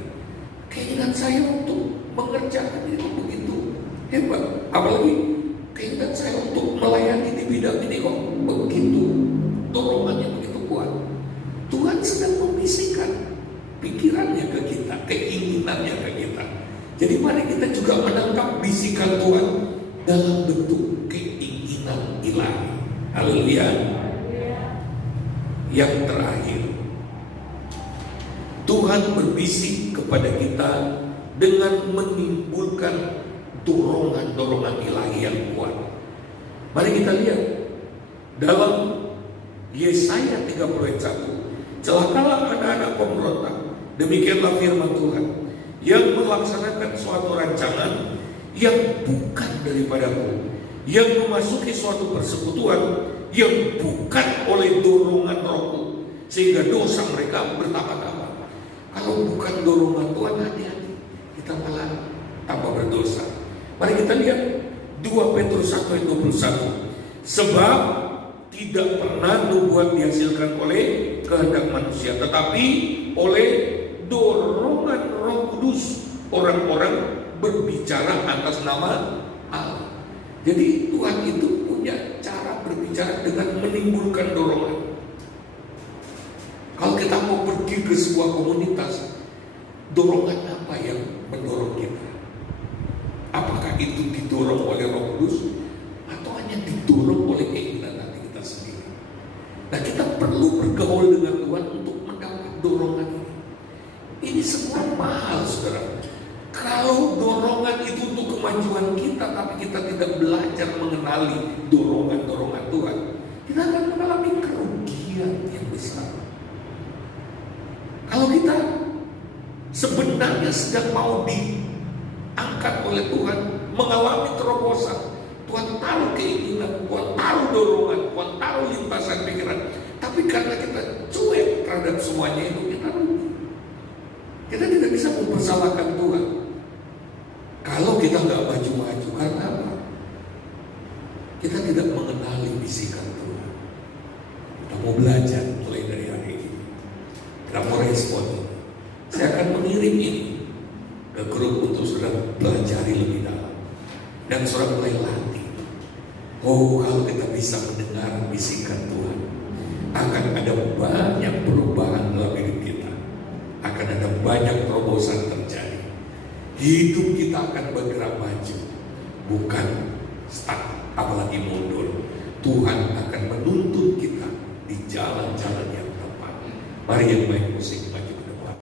Keinginan saya untuk mengerjakan itu begitu hebat. Apalagi keinginan saya untuk melayani di bidang ini kok begitu, dorongannya begitu kuat. Tuhan sedang membisikkan pikirannya ke kita, keinginannya ke kita. Jadi mari kita juga menangkap bisikan Tuhan dalam bentuk keinginan ilahi. Haleluya. Yang terakhir, Tuhan berbisik kepada kita dengan menimbulkan dorongan-dorongan ilahi yang kuat. Mari kita lihat dalam Yesaya 30 ayat 1. Celakalah anak-anak pemberontak, demikianlah firman Tuhan, yang melaksanakan suatu rancangan yang bukan daripadaku, yang memasuki suatu persekutuan yang bukan oleh dorongan rohku, sehingga dosa mereka bertambah-tambah. Kalau bukan dorongan Tuhan, hati-hati, kita malah tambah berdosa. Mari kita lihat 2 Petrus 1 ayat 21. Sebab tidak pernah nubuat dihasilkan oleh kehendak manusia, tetapi oleh dorongan Roh Kudus orang-orang berbicara atas nama Allah. Jadi Tuhan itu punya cara berbicara dengan menimbulkan dorongan. Kalau kita mau pergi ke sebuah komunitas, dorongan apa yang mendorong kita? Apakah itu didorong oleh Roh Kudus atau hanya didorong oleh keinginan hati kita sendiri? Nah, kita perlu bergaul dengan Tuhan untuk mendapat dorongan ini. Ini semua mahal, saudara. Kalau dorongan itu untuk kemajuan kita, tapi kita tidak belajar mengenali dorongan-dorongan Tuhan, kita akan mengalami kerugian yang besar. Kalau kita sebenarnya sedang mau diangkat oleh Tuhan, mengalami terobosan, Tuhan tahu keinginan, Tuhan tahu dorongan, Tuhan tahu lintasan pikiran, tapi karena kita cuek terhadap semuanya itu, kita rugi. Kita tidak bisa mempersalahkan Tuhan kalau kita nggak maju-maju. Karena apa? Kita tidak mengenali bisikan Tuhan. Kita mau belajar mulai dari hari ini. Kita mau respon ini. Saya akan mengirim ini ke grup untuk saudara pelajari lebih dalam, dan saudara mulai latih. Oh, kalau kita bisa mendengar bisikan Tuhan, akan ada banyak perubahan dalam hidup kita. Akan ada banyak terobosan terjadi. Hidup kita akan bergerak maju, bukan stuck, apalagi mundur. Tuhan akan menuntun kita di jalan-jalan yang tepat. Mari yang baik musik.